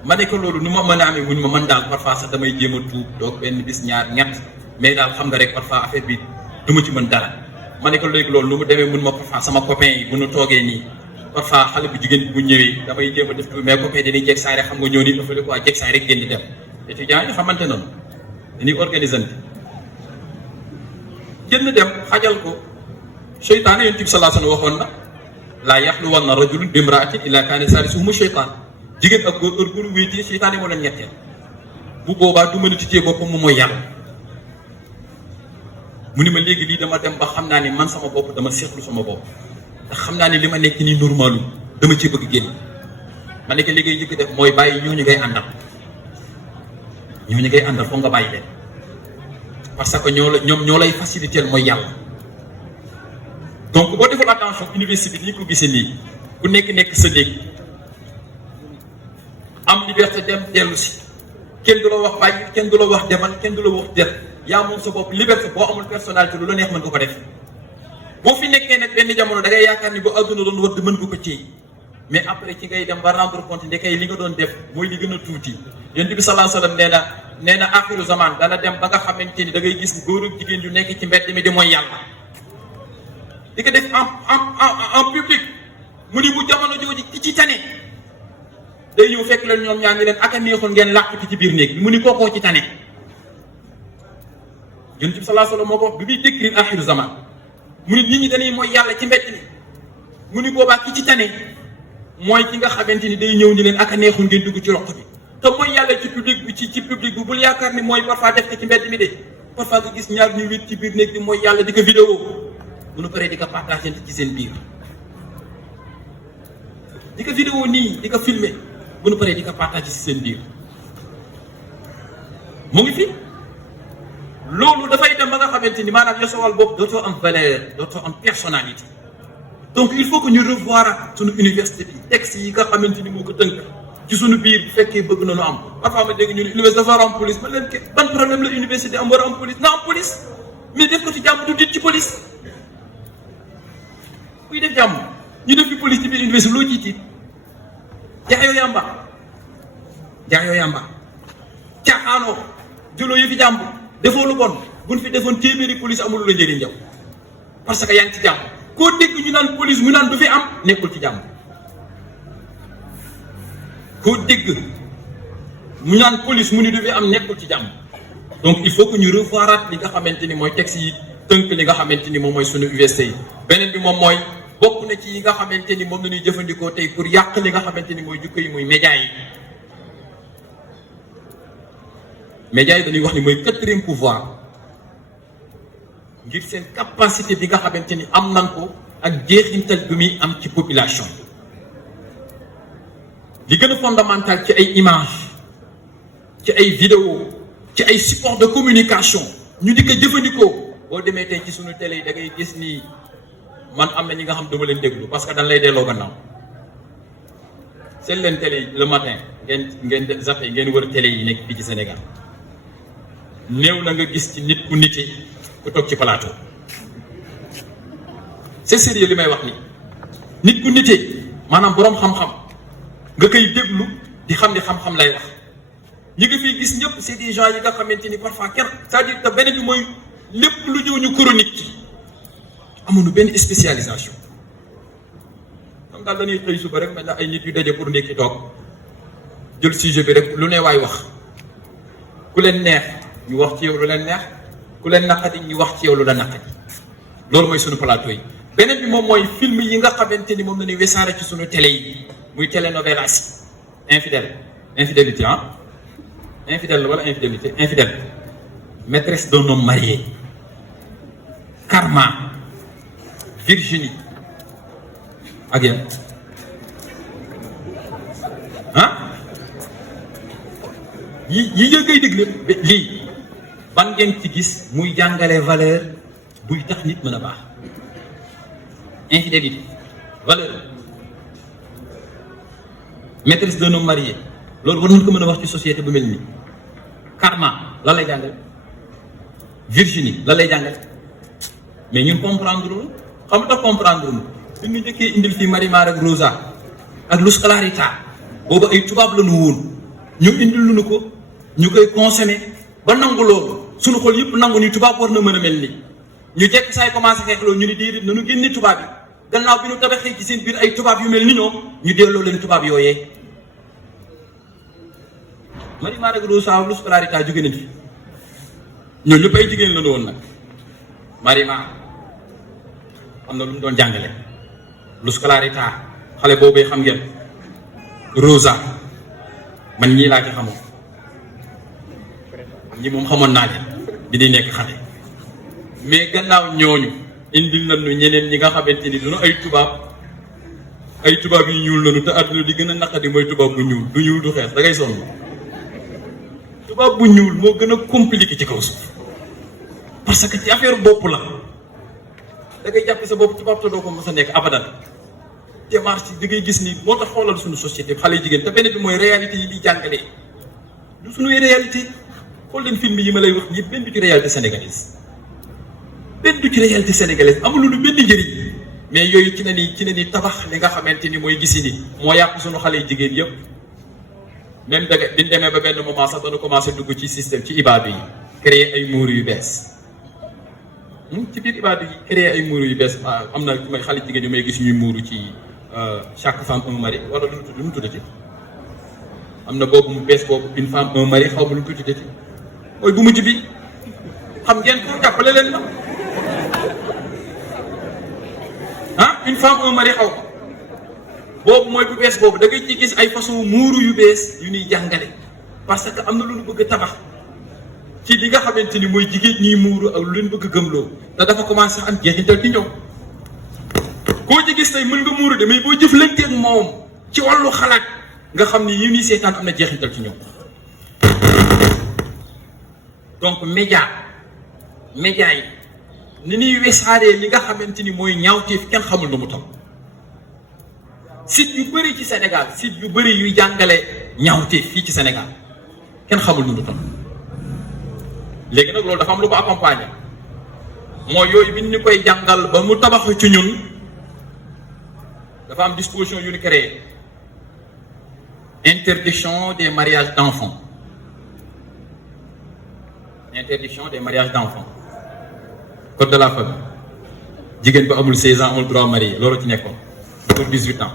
ma ne ko loolu nu ma mën a amee mu ne ma man daal parfois sax damay jéem a tuub toog benn bis ñaar ñett mais daal xam nga rek parfois affaire bi du ma ci mën dara ma ne ko léegi loolu nu mu demee mun ma parfois sama copain yi bu nu toogee nii parfois xale bu jigéen bu ñëwee damay jéem a def tout mais copain dañuy jeg saay rek xam nga ñëw ni dafa li quoi jeg saay rek génn dem étudiants yi xamante noonu dañuy organisante génn dem xajal ko seytaane yonent bi sallallahu alayhi wa sallam waxoon na laa yaxluwanna rajulun bi imraatin illaa kaana saalisuhumu seytaan jigéen ak góor heure bu ñu wéetee seytaane moo leen ñetteel bu boobaa du mën a tijjee boppam moom mooy yàlla mu ni ma léegi lii dama dem ba xam naa ni man sama bopp dama seetlu sama bopp ndax xam naa ni li ma nekk nii normalu dama ci bëgg génn ma nekk li ngay jëkk def mooy bàyyi ñooñu ngay àndal ñooñu ngay àndal foog nga bàyyi leen parce que ñoom ñoo lay faciliter mooy yàlla donc boo deful attention université bi ni ko gisee nii ku nekk sa léegi am liberté dem dellu si kenn du la wax bàyyi kenn du la wax demal kenn du la wax del yaa moom sa bopp liberté boo amul personnalité lu la neex mën nga ko def boo fi nekkee nag benn jamono da ngay yaakaar ni bu àdduna doon wadd mën nga ko téye mais après ci ngay dem ba rendre compte ndekay li nga doon def mooy li gën a tuuti yonent bi sallallahu alayhi wasallam nee na axiru zaman dana dem ba nga xamante ni da ngay gis góor ak jigéen yu nekk ci mbedd mi di mooy yàlla di ko def en public mu ni bu jamono jooju ki ci tane day ñëw fekk leen ñoom ñaar ngi leen ak a neexoon ngeen làqati ci biir néeg bi mu ni kookoo ci tane yonent bi sallallahu alayhi wasallam moo ko wax bi muy décrire axiru zaman mu ni nit ñi dañuy mooy yàlla ci mbedd mi mu ni boobaa ki ci tane mooy ki nga xamante ni day ñëw ni leen ak a neexoon ngeen dugg ci roq bi te mooy yàlla ci public bi ci public bi bul yaakaar ni mooy parfois def ko ci mbedd mi de parfois nga gis ñaar ñu wét ci biir néeg bi mooy yàlla di ko vidéo bu nu paree di ko partagé ci seen biir di ko vidéo nii di ko filmer bu nu paree di ko partagé ci seen biir mu ngi fi loolu dafay dem ba nga xamante ni maanaam yow sa wàll bopp dootoo am valeur dootoo am personnalité donc il faut que ñu revoir suñu université bi texte yi nga xamante ni moo ko tënk ci suñu biir bu fekkee bëgg na lu am parfois ma dégg ñu ne université dafa war a am police ma leen ban problème la université am war a am police na am police mais def ko ci jàmm du dit ci police kuy def jàmm ñu def fi police ci biir université loo ciy tiit jaayoo yàmba caaxaanoo jëloo yu fi jàmm defoo lu bon buñ fi defoon téeméeri police amul la njëriñ yow parce que yaa ngi ci jàmm koo dégg ñu naan police mu naan du fi am nekkul ci jàmm koo dégg mu naan police mu ni du fi am nekkul ci jàmm donc il faut que ñu revoiraat li nga xamante ni mooy texte yi tënk li nga xamante ni moom mooy sunu UVST yi beneen bi moom mooy bokk na ci yi nga xamante ni moom la ñuy jëfandikoo tey pour yàq li nga xamante ni mooy jukko yi muy média yi média yi dañuy wax ni mooy quatrième pouvoir ngir seen capacité bi nga xamante ni am nan ko ak jeexintal bi muy am ci population li gën a fondamental ci ay image ci ay vidéo ci ay support de communication ñu di ko jëfandikoo boo demee tey ci sunu télé yi da ngay gis ni man am na ñi nga xam dama leen déglu parce que dañ lay delloo gannaaw seen leen télé yi le matin ngeen zappé ngeen wër télé yi nekk fii ci Sénégal néew na nga gis ci nit ku nite ku toog ci plateau c'est sérieux li may wax ni nit ku nite maanaam boroom xam-xam nga koy déglu di xam ni xam-xam lay wax ñi nga fiy gis ñëpp c'est des gens yi nga xamante ni parfois kenn c'est-à-dire que beneen bi mooy lépp lu ñëw ñu chronique amuñu benn spécialisation donc daal dañuy xëy suba rek mel na ay nit yu daje pour ndekki toog jël sujet bi rek lu ne waay wax ku leen neex ñu wax ci yow lu leen neex ku leen naqadi ñu wax ci yow lu la naqadi loolu mooy sunu plateau yi beneen bi moom mooy film yi nga xamante ni moom la ñuy wesaare ci sunu télé yi muy télénovelas infidélité infidèle wala infidélité infidèle maîtresse d'un homme marié Karma Virginie ak yéen yi ngay déglu lii ban ngeen ci gis muy jàngale valeur buy tax nit mën a baax infidélité valeur maîtresse d'un homme marié loolu war nañu ko mën a wax ci société bu mel nii Karma lan lay jàngale Virginie lan lay jàngale mais ñun comprendre lu xam nga comprendre lu bi ñu njëkkee indil fii Marimar ak Rosa ak Luz Clarita boobu ay tubaab la ñu woon ñu indil lu nu ko ñu koy consommer ba nangu loolu suñu xol yëpp nangu ni tubaab war na mën a mel nii ñu jekk saay commencé xeex loolu ñu ni déedéet nañu génne tubaab yi gannaaw bi ñu tabaxee ci seen biir ay tubaab yu mel ni ñoom ñu delloo leen tubaab yooyee Marimar ak Rosa Luz Clarita jóge nañ fi ñoom ñëpp ay jigéen la ñu woon nag Marimar am na lu mu doon jàngale Luz Clarita xale boobee xam ngeen Rosa man ñii laa ci xamoon ñi moom xamoon naa leen bi di nekk xale mais gannaaw ñooñu indil nañu ñeneen ñi nga xamante ni duñu ay tubaab yu ñuul lañu te àdduna di gën a naqadi mooy tubaab bu ñuul du ñuul du xees da ngay sonn tubaab bu ñuul moo gën a compliqué ci kaw suuf parce que ci affaire bopp la da ngay jàpp sa bopp tubaab te doo ko mos a nekk abadan démarche da ngay gis ni moo tax xoolal suñu société xale jigéen te benn bi mooy réalité yi di jàngalee du suñuy réalité xool leen film yi ma lay wax ñëpp benn du ci réalité sénégalaise amul lu benn njëriñ mais yooyu ci na ni tabax li nga xamante ni mooy gisi ni moo yàq suñu xale jigéen yëpp même daga biñ demee ba benn moment sax dañu commencé dugg ci système ci ibaadu yi créer ay muuru yu bees ci biir ibaadu yi créer ay muuru yu bees am na may xale jigéen yu may gis ñuy muuru ci chaque femme un mari wala lu mu tuddati am na boobu mu bees boobu une femme un mari xaw ma lu mu tuddati mooy bu mujj bi xam ngeen ko jàppale leen la une femme un mari xaw ma boobu mooy bu bees boobu da ngay ci gis ay façon muuru yu bees yu ñuy jàngale parce que am na lu ñu bëgg a tabax ci li nga xamante ni mooy jigéen ñiy muuru ak lu leen bëgg gëmloo te dafa commencé am jeexintal ci ñoom koo ci gis tey mën nga muuru de mais boo jëflanteeg moom ci wàllu xalaat nga xam ni yi ñuy seetaan am na jeexintal ci ñoom donc média yi ni ñuy wesaaree li nga xamante ni mooy ñaawteef kenn xamul nu mu tam site yu bëri ci Sénégal site yu bëri yuy jàngale ñaawte fii ci Sénégal kenn xamul nu mu toll. léegi nag loolu dafa am lu ko accompagner mooy yooyu bi ñu koy jàngal ba mu tabaxu ci ñun dafa am disposition yu ñu créé interdiction des mariages d'enfants. Interdiction des mariages d'enfants. Code de la famille. jigéen bu amul 16 ans amul droit marié loolu ci nekkoon pour 18 ans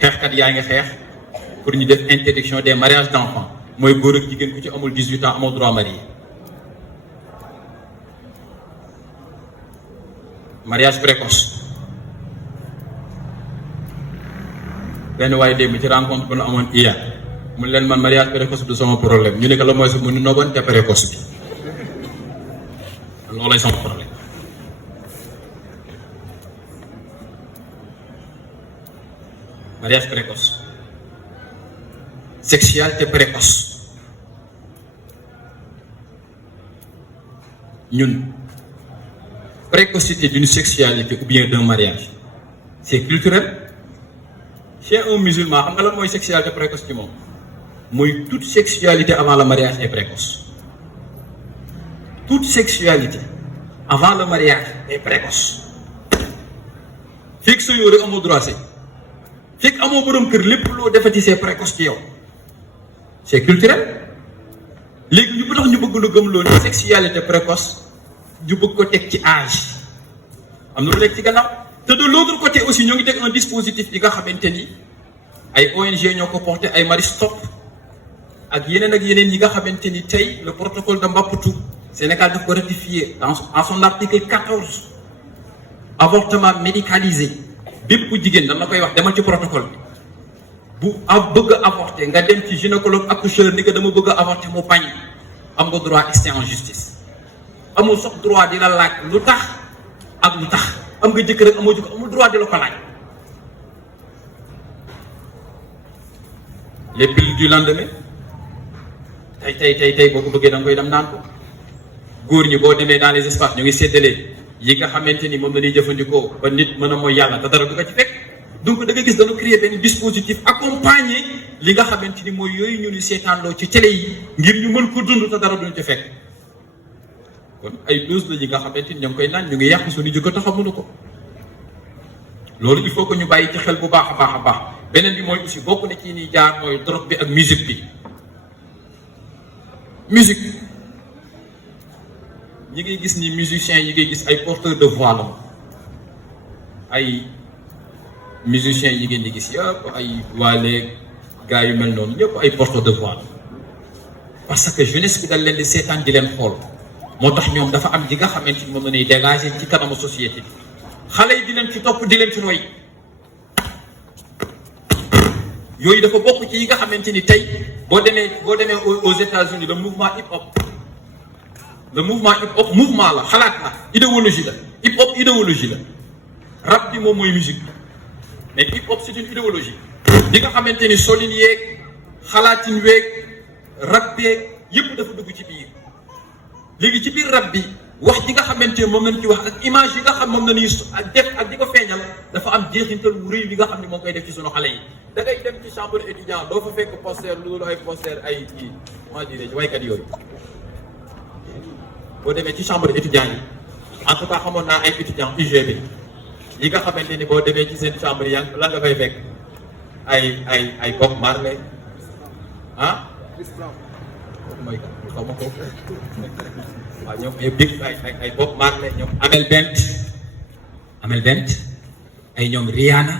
xeexkat yaa ngi xeex pour ñu def interdiction des mariages d'enfants mooy góor ak jigéen ku ci amul 18 ans amoo droit marié. mariage précoce benn waaye démb ci rencontre bu nu amoon hier mu leen man mariage précoce du sama problème ñu ne ko la mooy su mu nu noboon te précoce bi loolay sama problème. mariage précoce sexualité précoce ñun précocité d'une sexualité ou bien d'un mariage c'est culturel. Chez un musulman xam nga lan mooy sexualité précoce ci moom mooy toute sexualité avant le mariage est précoce. Toute sexualité avant le mariage est précoce. fekk sa yore amoo droit sëy fekk amoo borom kër lépp loo defati c'est précoce ci yow c'est culturel. léegi ñu bu tax ñu bëgg lu gëm loolu sexualité précoce ñu bëgg ko teg ci âge am na lu nekk ci gannaaw te de l'autre côté aussi ñoo ngi teg un dispositif yi nga xamante ni ay ONG ñoo ko porté ay Maristop ak yeneen yi nga xamante ni tey le protocole de Maputo Sénégal daf ko ratifié en son article 14 avortement médicalisé bépp jigéen dañ la koy wax demal ci protocole bi bu bëgg a avorter nga dem ci gynécologue accoucheur ni que dama bëgg a avorter mu bañ am nga droit rester en justice amul sax droit di la laaj lu tax ak lu tax am nga jëkkër rek amoo jëkkër amul droit di la ko laaj. les pilules du lendemain tey boo ko bëggee da nga koy dem naan ko góor ñi boo demee dans les espaces ñu ngi séddale yi nga xamante ni moom la ñuy jëfandikoo ba nit mën a mooy yàlla te dara du ko ci fekk. donc da nga gis dañu créer benn dispositif accompagné li nga xamante ni mooy yooyu ñu ni seetaanloo ci télé yi ngir ñu mën ko dund te dara duñu ci fekk kon ay dose la yi nga xamante ni ñoo ngi koy naan ñu ngi yàq suñu jikko te xamuñu ko. loolu il faut que ñu bàyyi ci xel bu baax a baax beneen bi mooy aussi bokk na ci ni jaar mooy drogue bi ak musique bi. musique ñi ngay gis ni musiciens yi ngay gis ay porteurs de voix la ay musiciens yi ngeen di gis yëpp ay waale gars yu mel noonu ñëpp ay porteurs de voix la parce que jeunesse bi dal leen di seetaan di leen xool moo tax ñoom dafa am li nga xamante ni moom la ñuy dégager ci kanamu société bi xale yi di leen ci topp di leen ci roy yooyu dafa bokk ci yi nga xamante ni tey boo demee aux États-Unis le mouvement hip hop mouvement la xalaat la idéologie la hip hop idéologie la rap bi moom mooy musique bi mais hip hop c'est une idéologie li nga xamante ni solin yeeg xalaatin weeg rap beeg yëpp dafa dugg ci biir léegi ci biir rap bi wax ji nga xamante ni moom lañ ci wax ak image yi nga xam moom la ñuy def ak di ko feeñal dafa am jeexintal wu rëy bi nga xam ne moom koy def ci sunu xale yi. da ngay dem ci chambre étudiant doo fa fekk poster loolu ay poster ay kii comment dirais-je waykat yooyu boo demee ci chambre étudiant yi en tout cas xamoon naa ay étudiant UGB yi nga xamante ni boo demee ci seen chambre yi lan nga fay fekk ay Bob Marley ah mooy kat xaw ma ko waaw ñoom ay Bob Marley ñoom Amel Bent ay ñoom Rihanna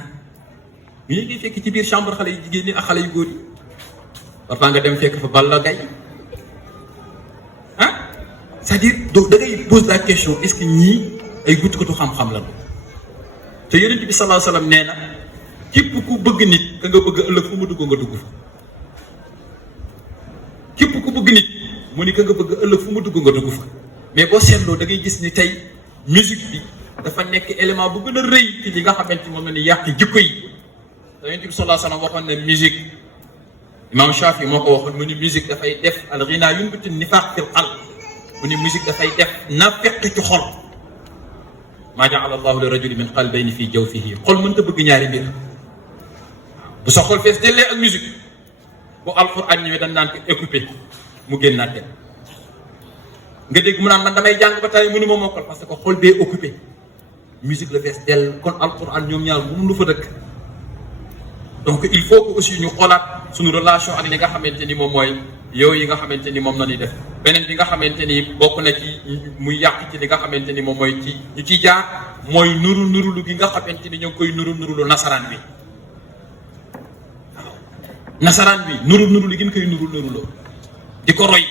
ñu ngi fekk ci biir chambre xale yu jigéen ñi ak xale yu góor yi parfois nga dem fekk fa Balla Gaye ah c'est-à-dire donc da ngay pose la question est-ce que ñii ay gutukatu xam-xam la te Yonent bi sallallahu alayhi wasallam nee na képp ku bëgg nit ka nga bëgg ëllëg fu mu dugg nga dugg fa képp ku bëgg nit mu ni ka nga bëgg ëllëg fu mu dugg nga dugg fa mais boo seetloo da ngay gis ni tey musique bi dafa nekk élément bu gën a rëy ci li nga xamante moom la ni yàq jikko yi. Yonent bi sallallahu alayhi wasallam waxoon ne musique Imam Shafi moo ko waxoon mu ni musique dafay def al-ghina yunbitu nifaq fil qalb mu ni musique dafay def naafeq ci xol maa ja'ala Allahu li rajulin min qalbayni fi jawfihi xol mënta bëgg ñaari mbir bu sa xol fees dellee ak musique bu alxuraan ñëwee dañ naan ko écoupé mu génnaat dem nga dégg mu naan man damay jàng ba tey mënu ma mokkal parce que xol bee occupé musique la fees dell kon alxuraan ñoom ñaar mënu lu fa dëkk. donc il faut que aussi ñu xoolaat suñu relation ak li nga xamante ni moom mooy yooyu yi nga xamante ni moom la ñuy def beneen bi nga xamante ni bokk na ci muy yàq ci li nga xamante ni moom mooy ci ñu ciy jaar mooy nurulu gi nga xamante ni ñu ngi koy nurulu nasaraan bi waaw nasaraan bi nurulu gi ñu koy nuruloo di ko roy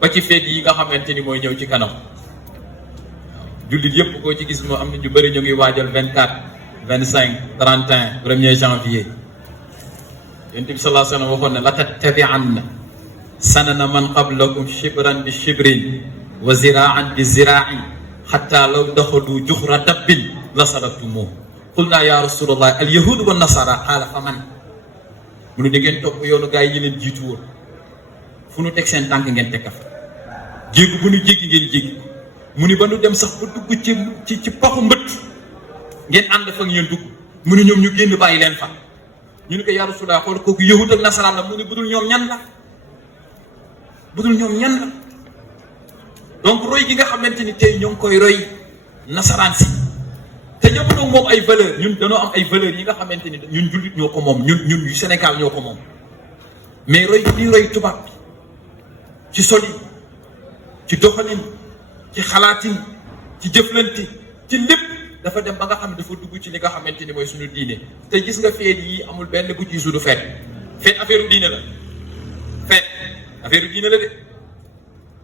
ba ci feet yi nga xamante ni mooy ñëw ci kanam waaw jullit yëpp koo ci gis moo am na ñu bëri ñu ngi waajal 24 25 31 1er janvier yonent bi sallallahu alayhi wa sallam waxoon ne la tattabi'anna sanana man qablakum shibran bi shibrin wa ziraan bi zirain xatta law daxalu juxra dabbin la salabtumuh qulna ya rasulallah al yahud wa nasara qaala fa man mu ne da ngeen topp yoonu gaa yi leen jiitu woon fu nu teg seen tànk ngeen teg fa jéggi bu nu jéggi ngeen jéggi mu ni ba nu dem sax ba dugg ci paxu mbëtt ngeen ànd fa ngeen dugg mu ni ñoom ñu génn bàyyi leen fa ñu ni ko yaa Rasulullah xool kooku yahud ak nasaraan la mu ni budul ñoom ñan la budul ñoom ñan la donc roy gi nga xamante ni tey ñoo ngi koy roy nasaraan si te ñëpp nag moom ay valeur ñun dañoo am ay valeurs yi nga xamante ni ñun jullit ñoo ko moom ñun yu Sénégal ñoo ko moom mais roy li roy tubaab bi ci soli ci doxalin ci xalaatin ci jëflante ci lépp dafa dem ba nga xam ne dafa dugg ci li nga xamante ni mooy suñu diine te gis nga feet yi amul benn bu ci suudu feet affaire u diine la feet affaire u diine la de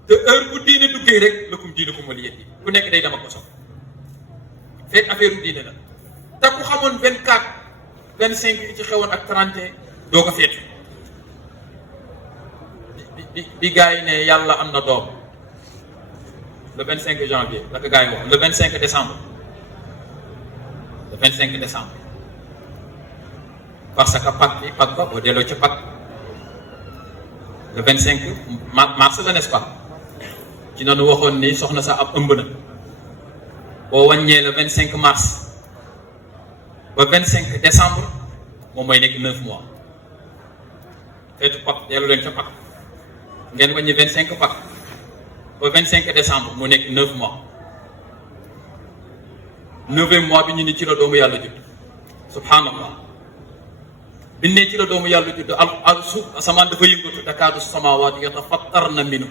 te heure bu diine duggee rek lakum diine ko waliyat yi ku nekk day dama ko sox feet affaire u diine la te ku xamoon 24 25 yi ci xewoon ak 31 doo ko feetu bi gars yi ne yàlla am na doom le 25 janvier la ko gars yi wax le 25 décembre le 25 décembre parce que Pâques ba boo delloo ci Pâques le 25 mars la n'est-ce pas ci noonu waxoon ni soxna sa ab ëmb na boo wàññee le 25 mars ba 25 décembre moom mooy nekk 9 mois feetu Pâques dellu leen ca Pâques ngeen wàññi 25 Pâques ba 25 décembre mu nekk 9 mois 9e mois bi ñu ni ci la doomu yàlla judd subhanallah bi ne ci la doomu yàlla judd al suuf asamaan dafa yëngatu takaadu samaawaatu yatafattarna minhu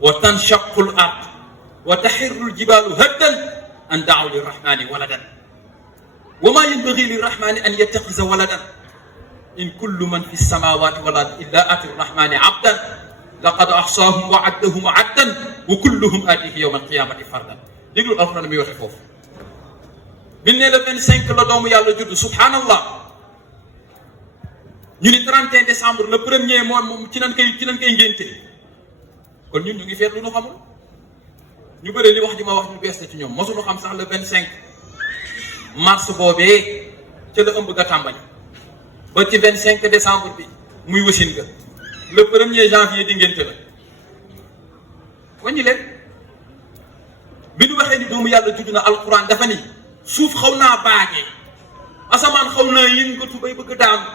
wa tanshaqu l ard wa taxirru l jibaalu haddan an daaw lirrahmani waladan wa maa yanbagi lirrahmani an yattaxisa waladan in kullu man fi samaawaati wal ard illa ati rrahmani abdan laqad axsaahum wa addahum addan wa kulluhum aatihi yawma alqiyamati fardan déglu alxuraan mi waxe foofu bi ne le 25 la doomu yàlla judd subhanallah ñu ni 31 décembre le premier moom ci nan koy ngénte kon ñun ñu ngi feet lu ñu xamul ñu bëri li wax ji ma wax ñu bees ci ñoom mosuñu xam sax le 25 mars boobee ca la ëmb ga tàmbali ba ci 25 décembre bi muy wasin ga le 1er janvier di ngénte la waññi leen bi ñu waxee ni doomu yàlla judd na alquran dafa ni suuf xaw naa baagee asamaan xaw naa yëngatu bay bëgg daanu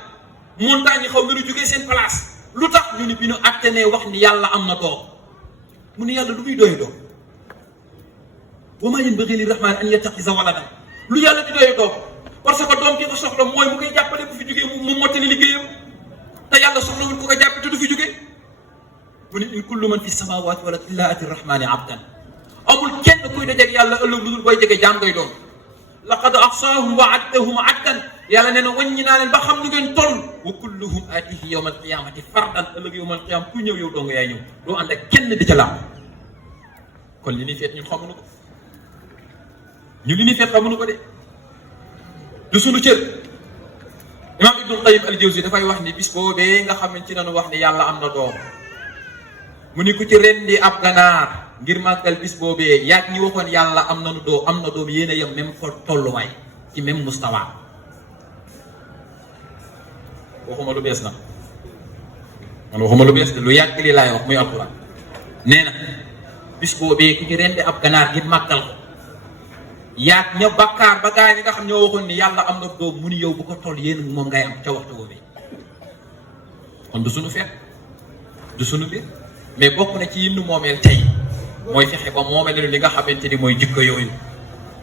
montagne yi xaw na lu jógee seen place lu tax ñu ni bi ñu attenee wax ni yàlla am na doom mu ni yàlla lu muy doy doom wa maa yanbaghi lirrahmani an yattakhidha waladan lu yàlla di doy doom parce que doom ki ko soxla mooy mu koy jàppale bu fi jógee mu mottali liggéeyam te yàlla soxlawul ko ko jàpp te du fi jógee mu ni in kullu man fi samawati wala illa ati rrahmani abdan amul kenn kuy dajeeg yàlla ëllëg lu dul booy jege jaam ngay doon laqad ahsaahum wa addahum addan yàlla nee na wàññi naa leen ba xam nu ngeen toll wa kulluhum aatihi yawma alqiyamati fardan ëllëg yawma alqiyama ku ñëw yow doo nga yaay ñëw doo ànd ak kenn di ca laam kon li ñuy feet ñun xamuñu ko ñu li ñuy feet xamuñu ko de du suñu cër imam Ibnul Qayyim al-Jawzi dafay wax ni bis boobee nga xam ne ci nañu wax ni yàlla am na doom mu ni ku ci rendi ab ganaar ngir màggal bis boobee yaag ñi waxoon yàlla am na doom yéen a yem même fa tolluwaay ci même mustawa waxuma lu bees na man waxuma lu bees de lu yàgg li laay wax muy alquran nee na bis boobee ku ci rendi ab ganaar ngir màggal ko yaag ña bakkaar ba gaa yi nga xam ñoo waxoon ni yàlla am na doom mu ni yow bu ko toll yéen moom ngay am ca waxtu boobee kon du suñu feet du suñu mbir mais bokk na ci yi nu moomeel tey mooy fexe ba moomeel li nga xamante ni mooy jikko yooyu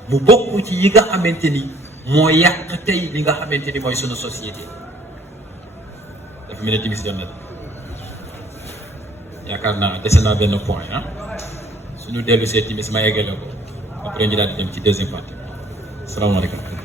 mu bokk ci yi nga xamante ni moo yàq tey li nga xamante ni mooy suñu société. dafa mel ne timis jot na yaakaar naa dese naa benn point suñu dellu see timis ma eggale ko après ñu daal di dem ci deuxième partie. salaamaaleykum.